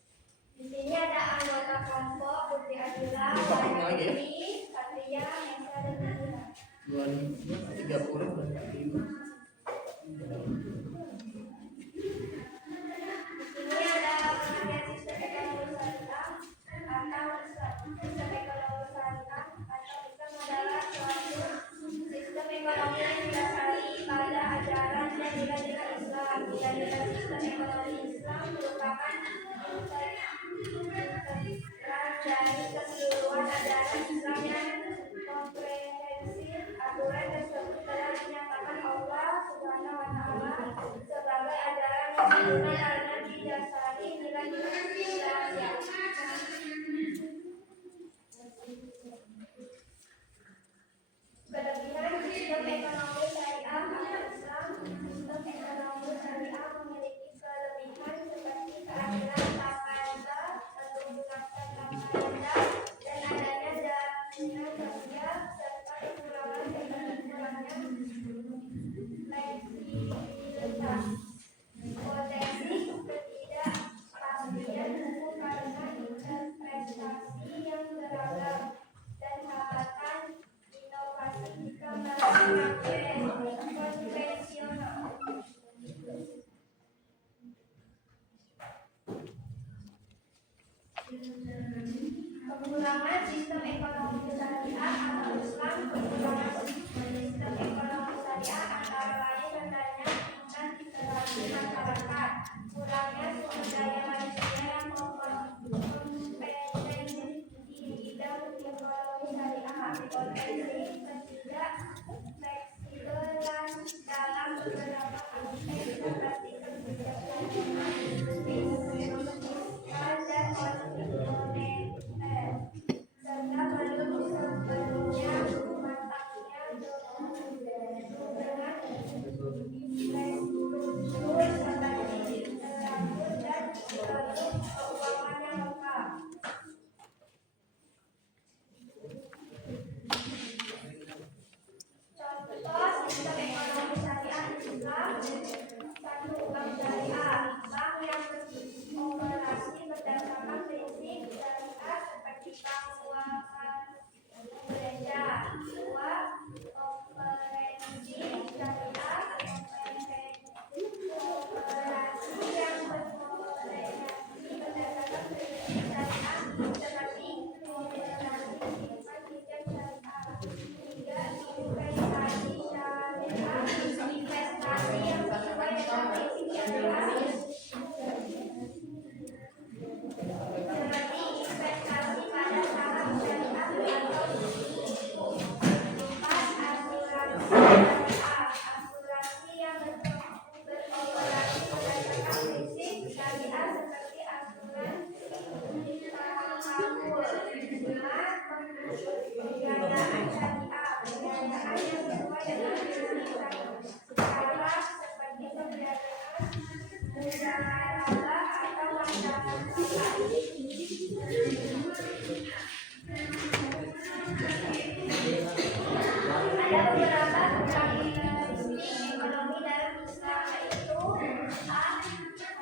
Di sini ada anggota kelompok Putri Adila, Andi, Satria, Nesa, dan Nadira. 30 berarti 5. Di sini ada pengertian sistem ekonomi syariah atau sistem ekonomi syariah atau sistem adalah suatu sistem ekonomi yang didasari pada ajaran dan nilai-nilai Islam. Nilai-nilai sistem ekonomi Islam merupakan dari keseluruhan ajaran Islam yang komprehensif. Aturan tersebut telah dinyatakan Allah Subhanahu wa Ta'ala sebagai ajaran yang sempurna karena bekerja serta kekurangan dan kurangnya fleksibilitas. Potensi ketidakpastian buku karena interpretasi yang beragam dan hambatan inovasi jika masih konvensional. Kekurangan sistem ekonomi syariah atau Islam. Kekurangan sistem ekonomi syariah antara lain rendahnya tingkat literasi masyarakat, kurangnya sumber daya manusia yang kompeten di bidang ekonomi syariah, potensi ketidakfleksibelan dalam beberapa aspek seperti kebijakan fiskal dan moneter, serta belum sepenuhnya matangnya dengan infrastruktur seperti infrastruktur dan produk keuangan yang lengkap. Contoh sistem ekonomi syariah Islam. 1. Bank syariah, bank yang beroperasi berdasarkan prinsip syariah seperti bank keuangan gereja. 2. Operasi syariah, operasi yang berkoordinasi berdasarkan prinsip syariah seperti operasi simpan pinjam syariah. 3. Investasi syariah, investasi yang sesuai dengan prinsip syariah seperti investasi pada saham syariah atau buku. 4. Asuransi syariah, asuransi yang beroperasi berdasarkan prinsip syariah seperti asuransi tahun. 5. Pembiayaan syariah, pembiayaan yang sesuai dengan prinsip syariah seperti pembiayaan mujarabah atau masyarakat. Ada beberapa karakteristik ekonomi dalam Islam, yaitu A.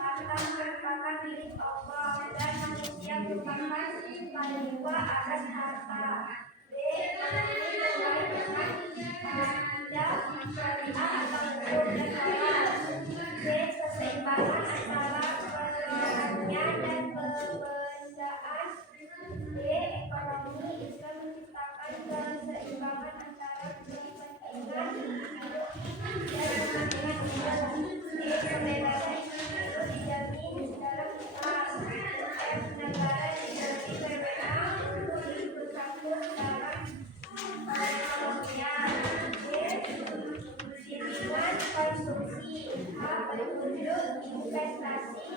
Harta merupakan milik Allah dan manusia merupakan panduan atas harta. B. Ekonomi terkait dengan kaidah syariah atau hukum dan halal. C. Keseimbangan antara pengeluarannya dan pemberdayaan. D. Ekonomi Islam menciptakan keseimbangan antara kepentingan hidup dan kepentingan umum. D. Kebebasan individu dijamin dalam Islam. F. Negara dijamin berwenang untuk ikut campur dalam perekonomian. D. Bimbingan konsumsi. H. Petunjuk investasi.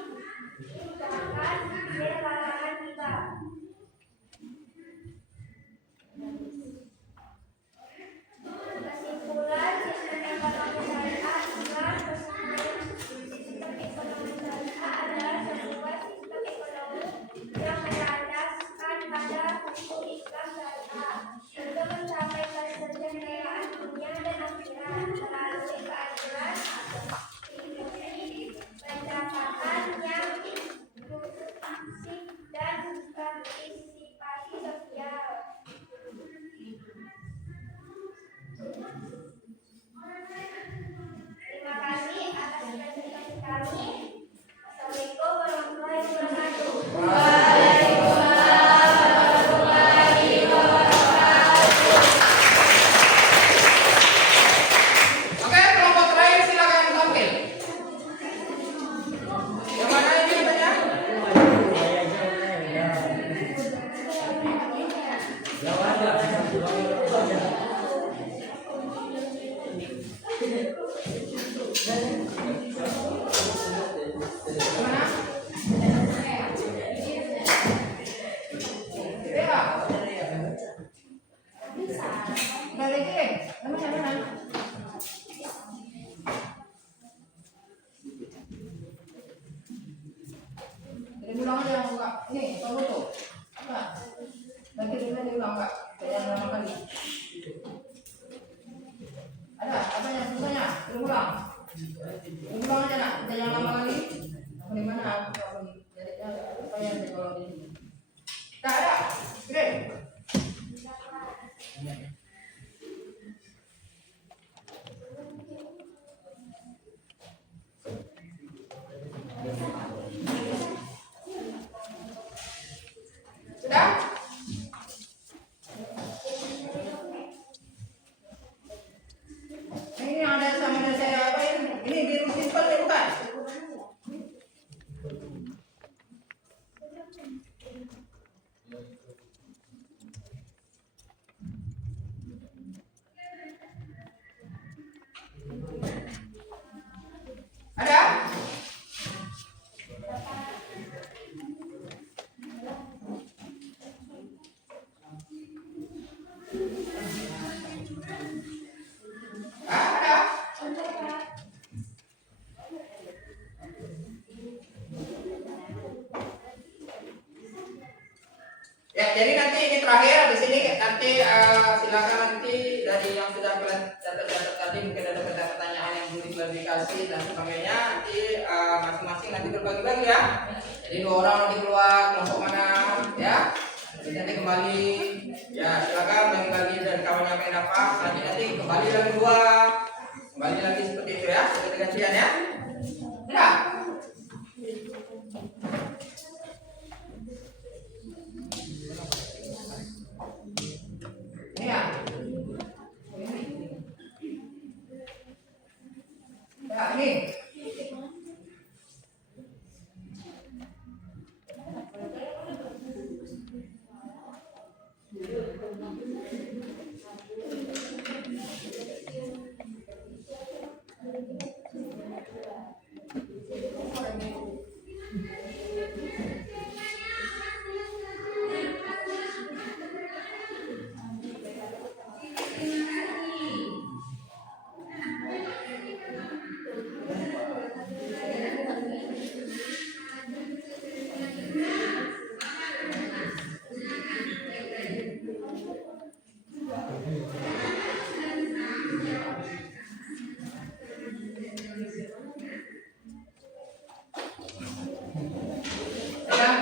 Zakat. D. Larangan riba. Kesimpulan, sistem ekonomi syariah Islam. Sistem ekonomi syariah adalah sebuah sistem ekonomi yang berlandaskan pada hukum Islam syariah untuk mencapai kesejahteraan dunia dan akhirat melalui keadilan, inklusi, pendapatan yang inklusif dan partisipasi sosial. Terima kasih atas presentasi kami. Assalamualaikum warahmatullahi wabarakatuh. Oke, kelompok terakhir silakan tampil. Yang mana ini katanya? Mana? Bella. Balik lagi. Mana? Jadi ulang aja enggak. Nih, tunggu tuh. Enggak. Nanti dia ulang enggak. Kayak lama kali. Ada apa yang susahnya? Ulang. Ulang aja nak, kita jangan lama lagi. Di mana aku jadi apa yang saya kalau di sini? Tak ada. Great. Sudah? Ini ada sama saya apa ini? Ini biru simple ya bukan? Ada? Ada? Ya, jadi nanti ini terakhir di sini nanti silakan nanti dari yang sudah catat tadi mungkin ada pertanyaan yang belum diklarifikasi dan sebagainya nanti masing-masing nanti berbagi-bagi ya. Jadi 2 orang nanti keluar kelompok mana ya. Nanti kembali ya silakan bagi-bagi dari kawan yang pengen dapat. Nanti kembali lagi 2 kembali lagi seperti itu ya. Seperti gantian ya. Ya. Ini ya. Ya, ini.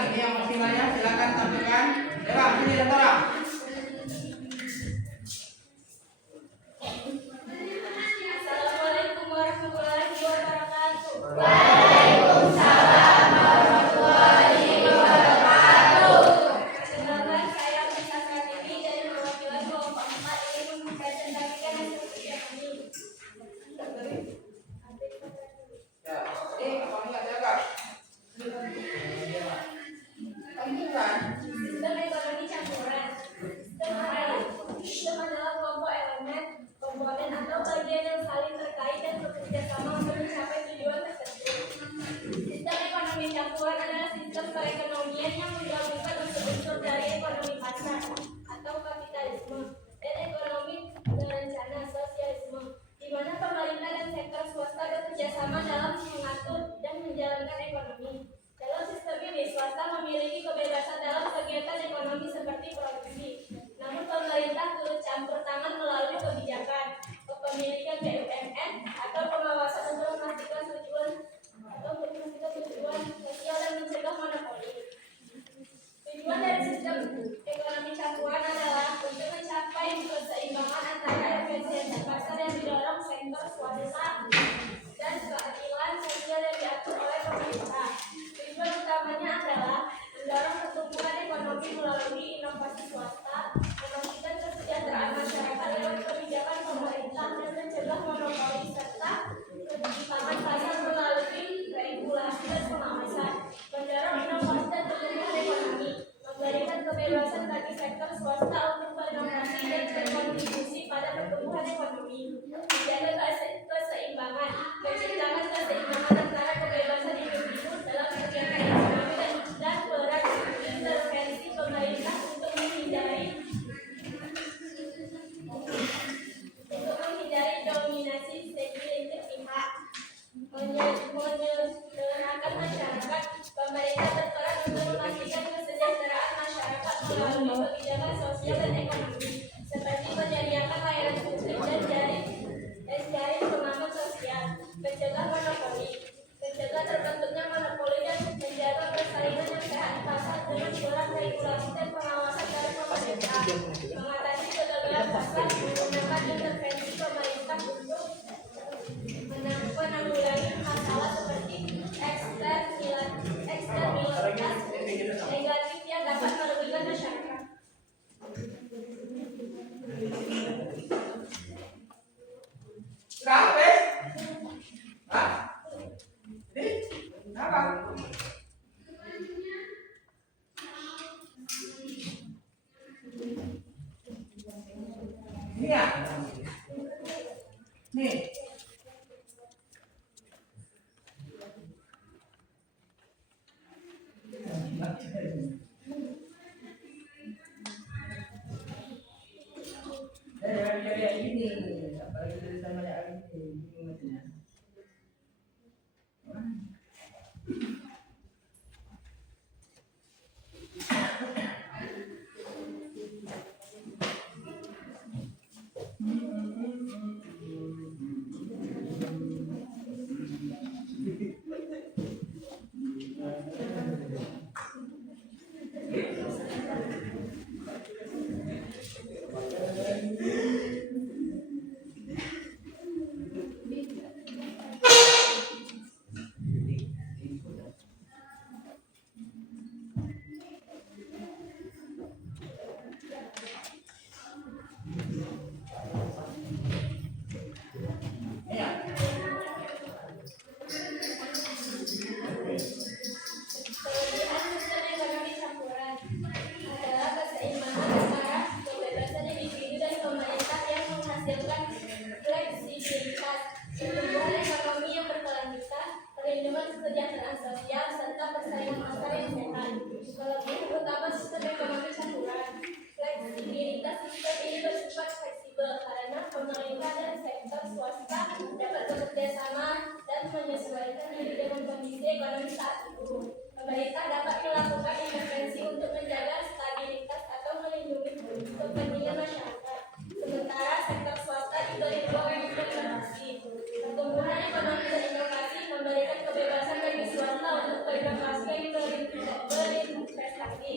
Ini yang maksimalnya silakan tampilkan. Ya Bang, sini ada orang. Assalamualaikum warahmatullahi wabarakatuh. Perkenalkan, saya Pisa Kartini dari perwakilan kelompok 4 ingin mempresentasikan hasil kerja kami. Ya, ini apa enggak jaga? Tampilkan. Sistem ekonomi campuran. Sistem adalah kelompok elemen, komponen atau bagian yang saling terkait dan bekerja sama untuk mencapai tujuan tertentu. Sistem ekonomi campuran adalah sistem perekonomian yang menggabungkan unsur-unsur dari ekonomi pasar atau kapitalisme dan ekonomi berencana sosialisme, di mana pemerintah dan sektor swasta bekerja sama dalam mengatur dan menjalankan ekonomi. Dalam sistem ini, swasta memiliki kebebasan dalam kegiatan ekonomi seperti produksi. Namun pemerintah turut campur tangan melalui kebijakan, kepemilikan BUMN atau pengawasan Iya. Nih. Dari ini, apalagi dari sama ini. Kelebihan sistem ekonomi campuran adalah keseimbangan antara kebebasan individu dan pemerintah yang menghasilkan fleksibilitas, pertumbuhan ekonomi yang berkelanjutan, perlindungan kesejahteraan sosial, serta persaingan pasar yang sehat. Kelebihan utama sistem ekonomi campuran, fleksibilitas sistem ini bersifat fleksibel karena pemerintah dan sektor swasta dapat bekerja sama dan menyesuaikan diri dengan kondisi ekonomi saat itu. Pemerintah dapat melakukan intervensi untuk menjaga stabilitas atau melindungi kepentingan masyarakat. Sementara sektor swasta diberi ruang untuk berinovasi. Pertumbuhan ekonomi dan inovasi memberikan kebebasan bagi swasta untuk berinovasi dan berinvestasi.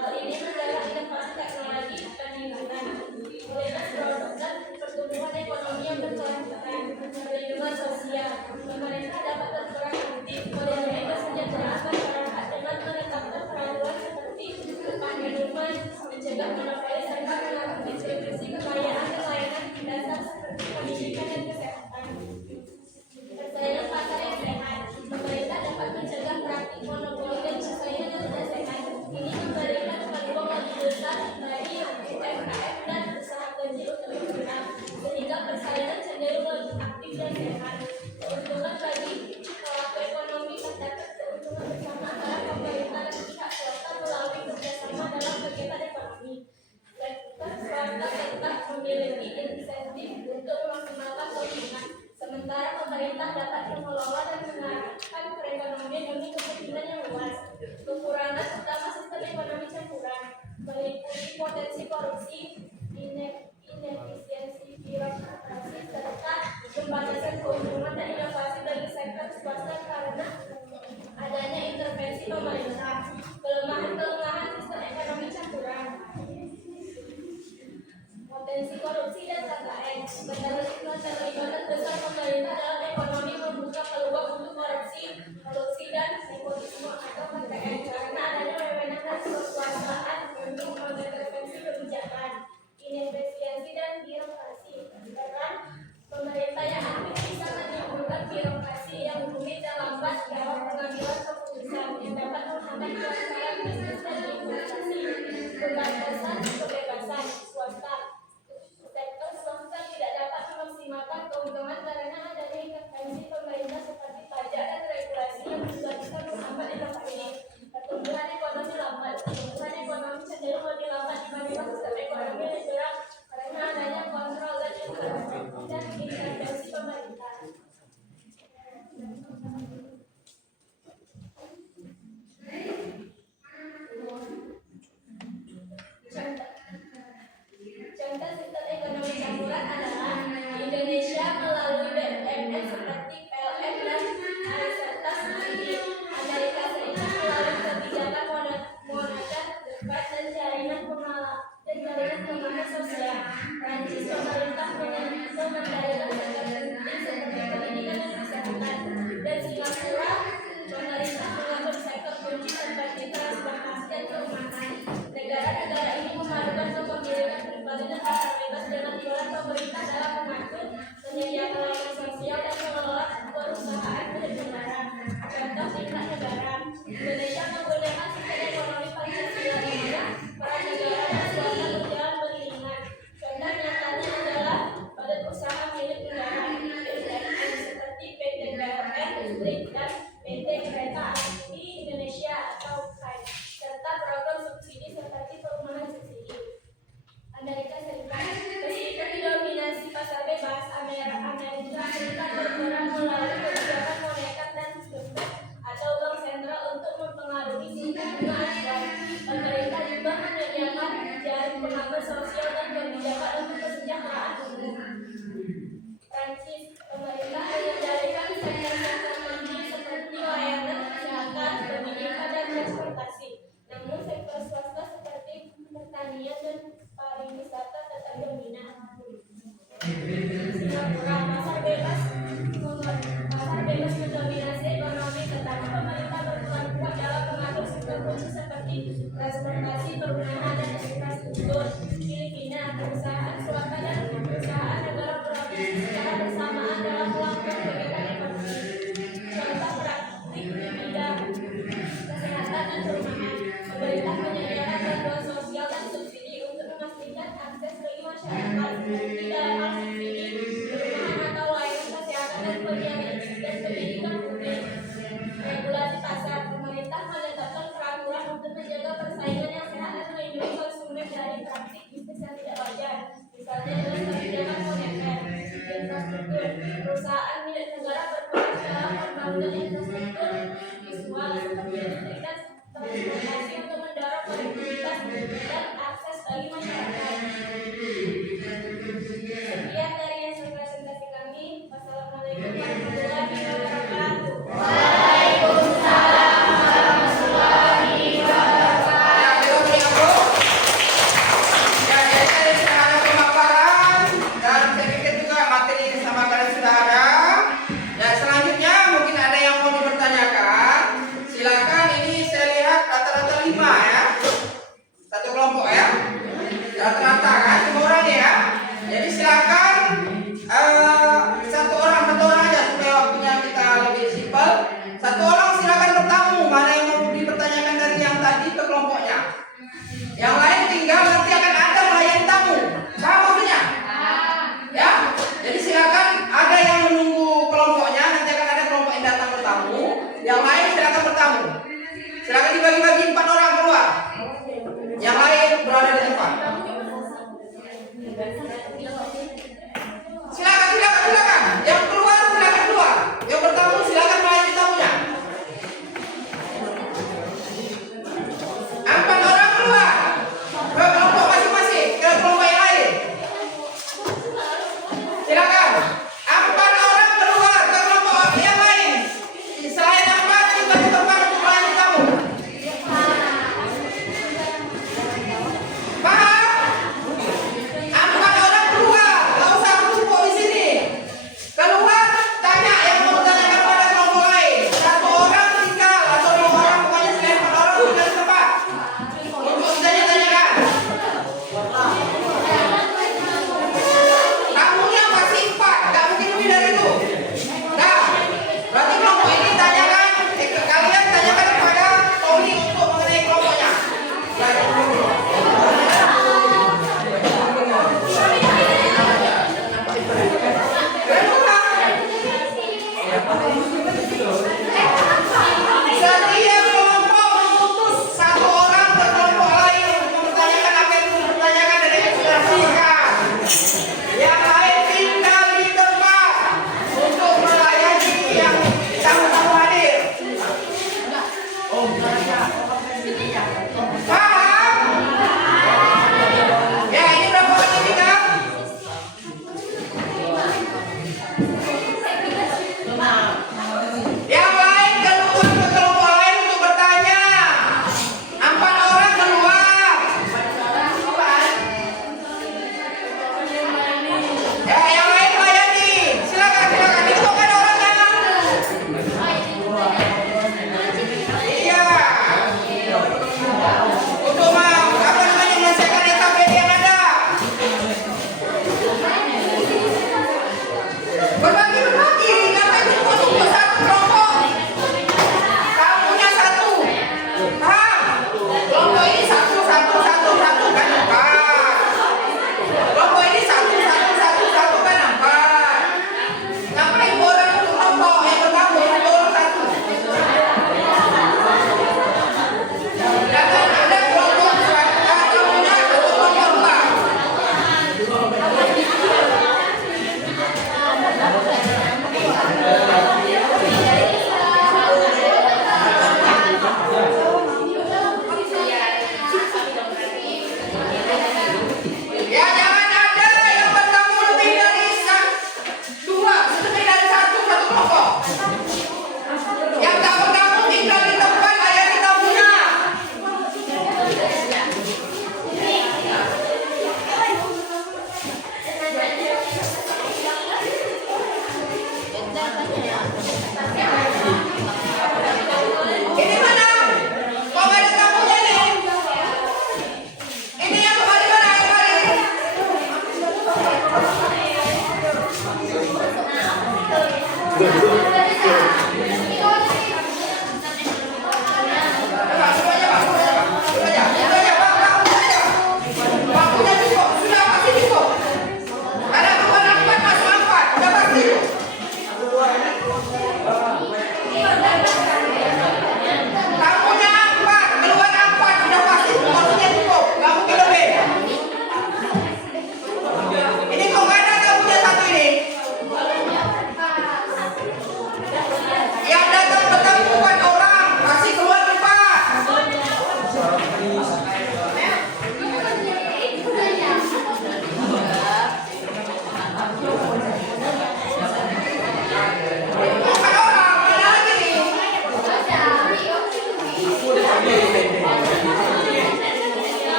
Hal ini mendorong inovasi teknologi dan lingkungan, kualitas produk dan pertumbuhan ekonomi yang berkelanjutan. Perlindungan sosial, pemerintah dapat berperan aktif melindungi kesejahteraan masyarakat dengan menetapkan peraturan seperti upah minimum, mencegah monopoli serta mengatur distribusi kekayaan dan layanan dasar seperti pendidikan dan kesehatan. Persaingan pasar yang sehat, pemerintah dapat mencegah praktik monopoli dan persaingan yang tidak sehat. Ini memberikan peluang lebih besar bagi UMKM dan usaha kecil untuk berkembang, sehingga persaingan cenderung lebih aktif dan sehat. Keuntungan bagi pelaku ekonomi terdapat keuntungan bersama antara pemerintah dan pihak swasta melalui kerjasama dalam kegiatan ekonomi. Sektor swasta tetap memiliki insentif untuk memaksimalkan keuntungan, sementara pemerintah dapat mengelola dan mengarahkan perekonomian demi kepentingan yang luas. Kekurangan utama sistem ekonomi campuran meliputi potensi korupsi, inefisiensi birokrasi, serta pembatasan keuntungan dan inovasi bagi sektor swasta karena adanya intervensi pemerintah. Kelemahan sistem ekonomi campuran, potensi korupsi dan KKN. Keterlibatan besar pemerintah dalam ekonomi membuka peluang untuk korupsi dan nepotisme atau KKN karena adanya wewenang dan kekuasaan untuk mengintervensi kebijakan. Inefisiensi dan birokrasi, peran pemerintah yang aktif bisa menimbulkan birokrasi yang rumit dan lambat dalam pengambilan keputusan yang dapat menghambat pelaksanaan bisnis dan investasi. Pembatasan kebebasan swasta, sektor swasta tidak dapat memaksimalkan keuntungan karena adanya intervensi pemerintah seperti pajak dan regulasi yang juga bisa menghambat inovasi. Singapura, pasar bebas mendominasi ekonomi, tetapi pemerintah berperan kuat dalam mengatur sektor khusus seperti transportasi, perumahan, dan infrastruktur. Filipina, perusahaan swasta dan perusahaan negara beroperasi secara bersamaan dalam melakukan kegiatan ekonomi. Contoh praktik di bidang kesehatan dan perumahan, pemerintah menyediakan bantuan sosial dan subsidi untuk memastikan akses bagi masyarakat. Di dalam hal subsidi perumahan atau layanan kesehatan dan pendidikan publik. Regulasi pasar, pemerintah menetapkan peraturan untuk menjaga persaingan yang sehat dan melindungi konsumen dari praktik bisnis yang tidak wajar, misalnya dalam kebijakan moneter. Infrastruktur, perusahaan milik negara berperan dalam pembangunan infrastruktur visual seperti listrik dan transportasi untuk mendorong konektivitas dan akses bagi masyarakat. Sekian dari hasil presentasi kami. Wassalamualaikum warahmatullahi wabarakatuh. Rata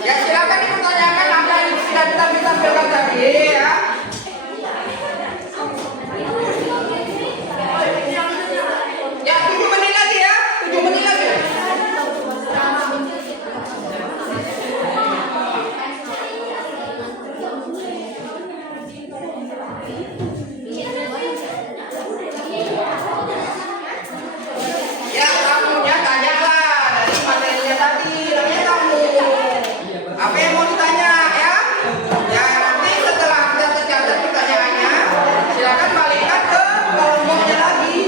Ya silakan dipertanyakan apa yang sudah ditampilkan tadi ya. Ya 7 menit lagi ya, 7 menit lagi. Ya kamunya tanyalah dari materinya tadi, namanya kamu. Apa yang mau ditanya ya? Ya nanti setelah kita tercatat pertanyaannya, silakan balikkan ke kelompoknya lagi.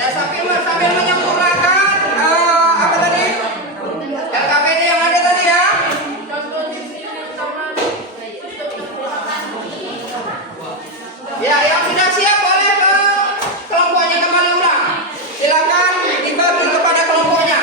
Ya sambil menyempurnakan apa tadi? LKPD yang ada tadi ya. Ya yang sudah siap boleh ke kelompoknya kembali ulang. Silakan dibagi kepada kelompoknya.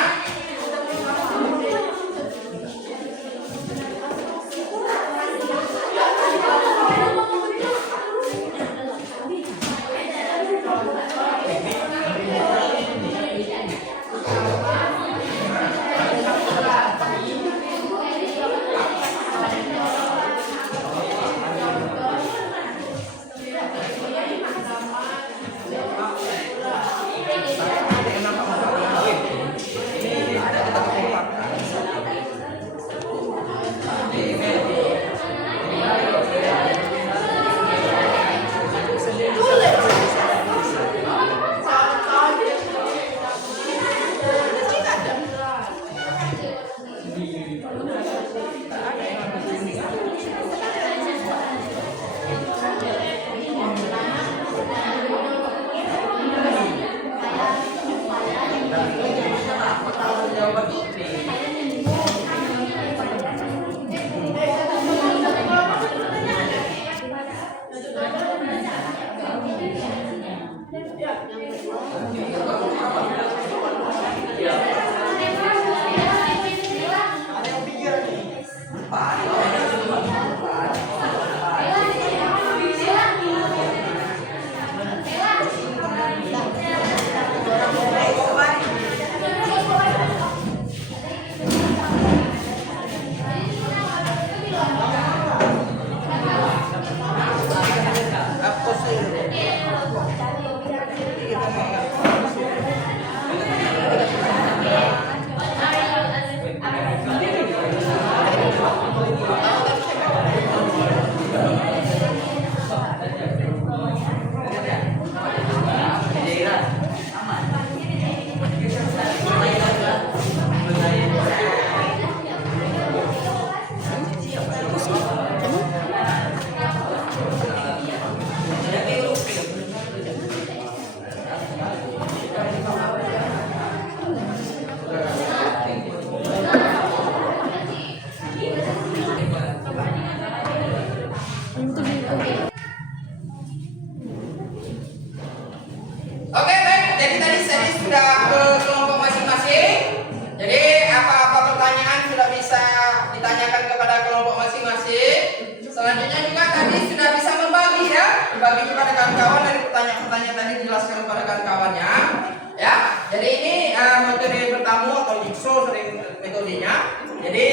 metodenya. Jadi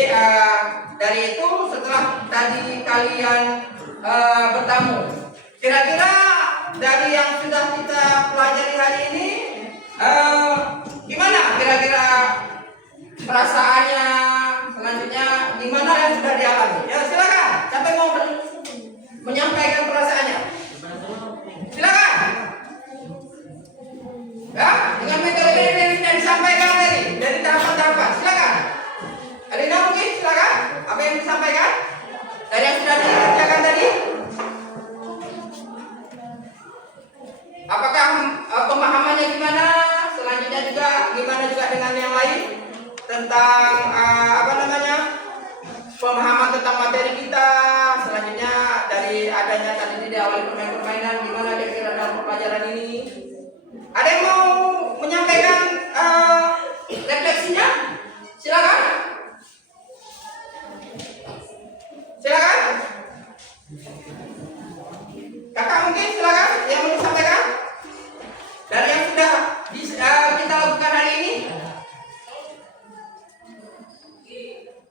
dari itu setelah tadi kalian bertamu, kira-kira dari yang sudah kita pelajari hari ini, gimana kira-kira perasaannya? Selanjutnya gimana yang sudah dialami? Ya silakan, siapa yang mau menyampaikan perasaannya? Silakan. Ya, dengan metode ini yang disampaikan dari tahapan-tahapan. Silakan. Alina mungkin silakan. Apa yang disampaikan dari yang sudah dikerjakan tadi? Apakah pemahamannya gimana? Selanjutnya juga gimana juga dengan yang lain tentang pemahaman tentang materi kita. Selanjutnya dari adanya tadi di awal permainan gimana kira-kira dalam pelajaran ini? Ada yang mau menyampaikan refleksinya? Silakan. Silakan. Kakak mungkin silakan yang mau disampaikan dari yang sudah kita lakukan hari ini.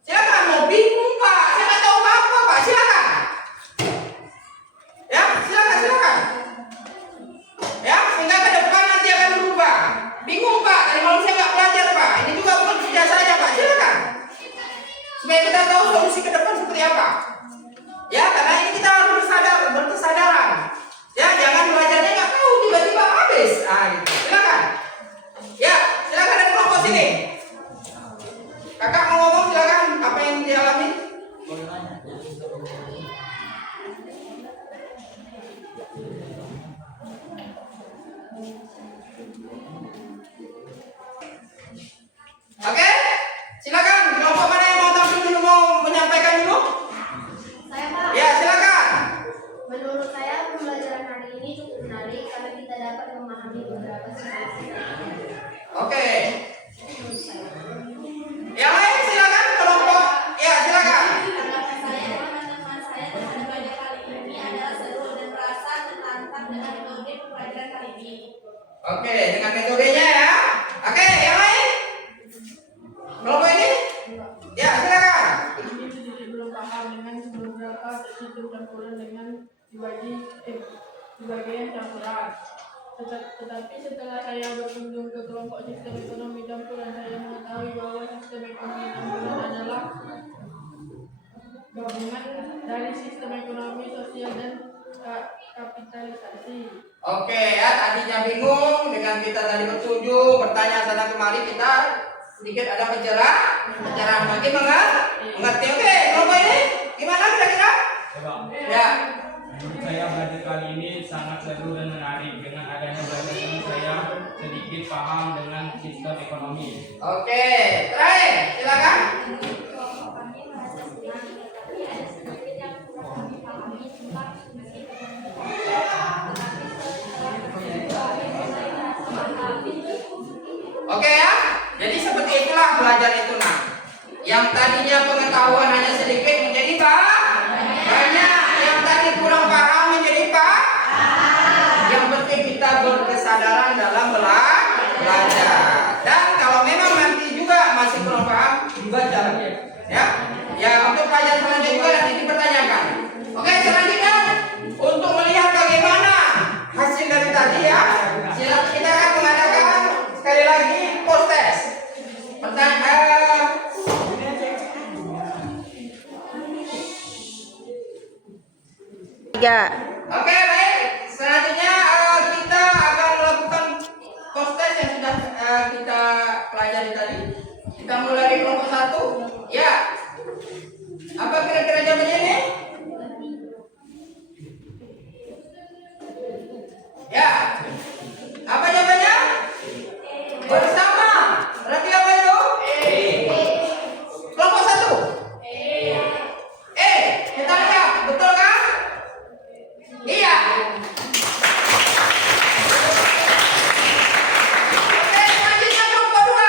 Silakan. Mau bingung Pak? Saya nggak tahu apa Pak. Silakan. Ya, silakan. Ya, sehingga ke depan nanti akan berubah. Bingung Pak? Tadi malam saya nggak belajar Pak. Ini juga bukan kerja saja Pak. Silakan. Supaya kita tahu solusi ke depan seperti apa. Ya, karena ini kita harus berkesadaran. Ya, jangan belajarnya nggak tahu tiba-tiba habis. Gitu. Silakan. Ya, silakan dari kelompok sini. Kakak mau ngomong silakan. Apa yang dialami? Oke, silakan. Kelompok mana yang mau tampil dulu, mau menyampaikan dulu? Saya Pak. Ya, silakan. Menurut saya pembelajaran hari ini cukup menarik karena kita dapat memahami beberapa situasi. Oke. Yang lain silakan kelompok. Ya, silakan. Tanggapan saya dan teman-teman saya terhadap pelajaran kali ini adalah seru dan merasa tertantang dengan metode pembelajaran kali ini. Oke, dengan metodenya ya. Oke, yang lain? Kelompok ini? Ya, silakan. Ini sedikit belum paham dengan beberapa terhitung campuran dengan sebagian campuran. Tetapi setelah saya berkunjung ke kelompok sistem ekonomi campuran, saya mengetahui bahwa sistem ekonomi campuran adalah gabungan dari sistem ekonomi, sosial, dan kapitalisasi. Oke ya, tadinya bingung dengan kita tadi berkunjung, bertanya sana kemari, kita sedikit ada pencerahan makin mengerti. Oke, kelompok ini gimana kira-kira? Ya. Menurut saya belajar kali ini sangat seru dan menarik. Dengan adanya belajar ini saya sedikit paham dengan sistem ekonomi. Oke, terakhir silakan. Kelompok kami merasa senang, tetapi ada sedikit yang kurang kami pahami tentang fungsi ekonomi. Tetapi setelah bercoba, saya merasa paham. Oke ya, jadi seperti itulah belajar itu nah. Yang tadinya pengetahuan hanya sedikit menjadi banyak. Yang tadi kurang paham menjadi Yang penting kita berkesadaran dalam belajar. Dan kalau memang nanti juga masih kurang paham, dibaca lagi. Ya, untuk pelajaran selanjutnya juga nanti dipertanyakan. Oke, selanjutnya untuk melihat bagaimana hasil dari tadi ya, silakan kita akan mengadakan sekali lagi post test. Oke, baik. Selanjutnya kita akan melakukan post test yang sudah kita pelajari tadi. Kita mulai dari kelompok 1. Ya. Apa kira-kira jawabannya ini? Ya. Apa jawabannya? Bersama. Berarti apa itu? Kelompok 1. Kita lihat, betul kan? Iya. Oke, selanjutnya kelompok 2.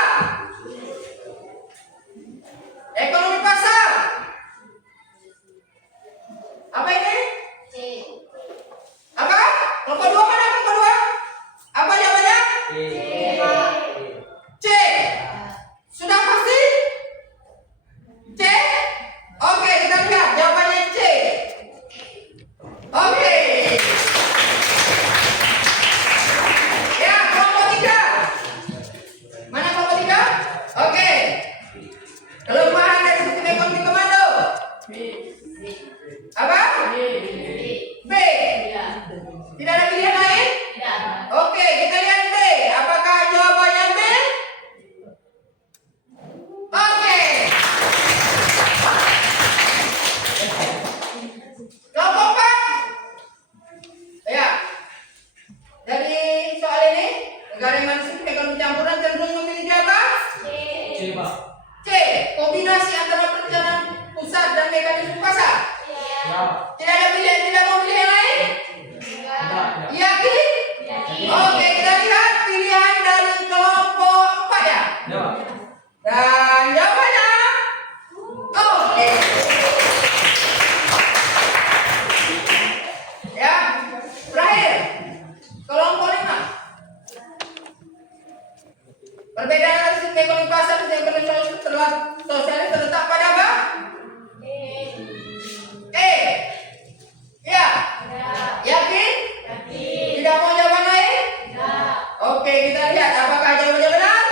Pak. C. Kombinasi antara perencanaan pusat dan mekanisme pasar. Ya. Tidak ada pilihan, tidak mau pilih yang lain? Tidak. Yakin? Oke, kita lihat pilihan dari kelompok 4 ya. Ya. Dan jawabannya oke. Ya, terakhir kelompok 5. Perbedaan antara sistem ekonomi pasar dan sistem ekonomi sosialis terletak pada apa? Ya. Yakin? Tidak mau jawaban lain? Oke, kita lihat apakah jawabannya benar?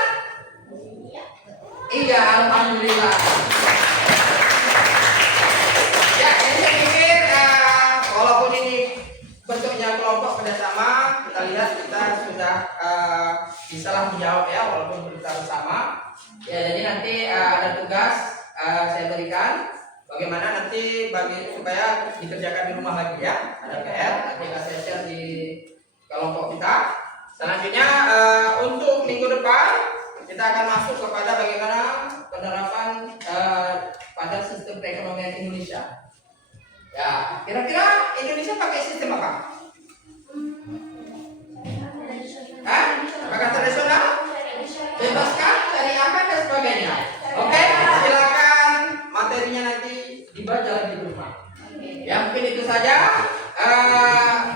Iya, alhamdulillah. Ya, ini saya pikir walaupun ini bentuknya kelompok kerjasama, kita lihat kita sudah bisalah menjawab ya, walaupun kita bersama. Ya, jadi nanti ada tugas saya berikan. Bagaimana nanti supaya dikerjakan di rumah lagi ya, ada PR nanti saya share di kelompok kita. Selanjutnya untuk minggu depan kita akan masuk kepada bagaimana penerapan pada sistem perekonomian Indonesia. Ya, kira-kira Indonesia pakai sistem apa? Apakah tradisional? Bebaskan, syariah dan sebagainya. Oke, silakan materinya nanti dibaca lagi di rumah. Ya mungkin itu saja.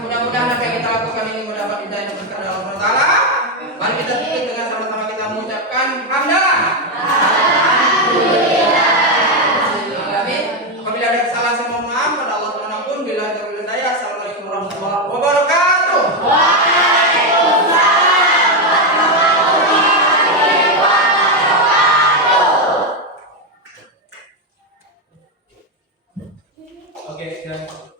Mudah-mudahan apa yang kita lakukan ini mendapat hidayah dan berkah dalam Allah Taala. Mari kita tutup dengan sama-sama kita mengucapkan hamdalah. Amin. Apabila ada kesalahan saya mohon maaf pada Allah Tuhan ampun. Bila ada hidayah. Assalamualaikum warahmatullahi wabarakatuh. Oke, silakan.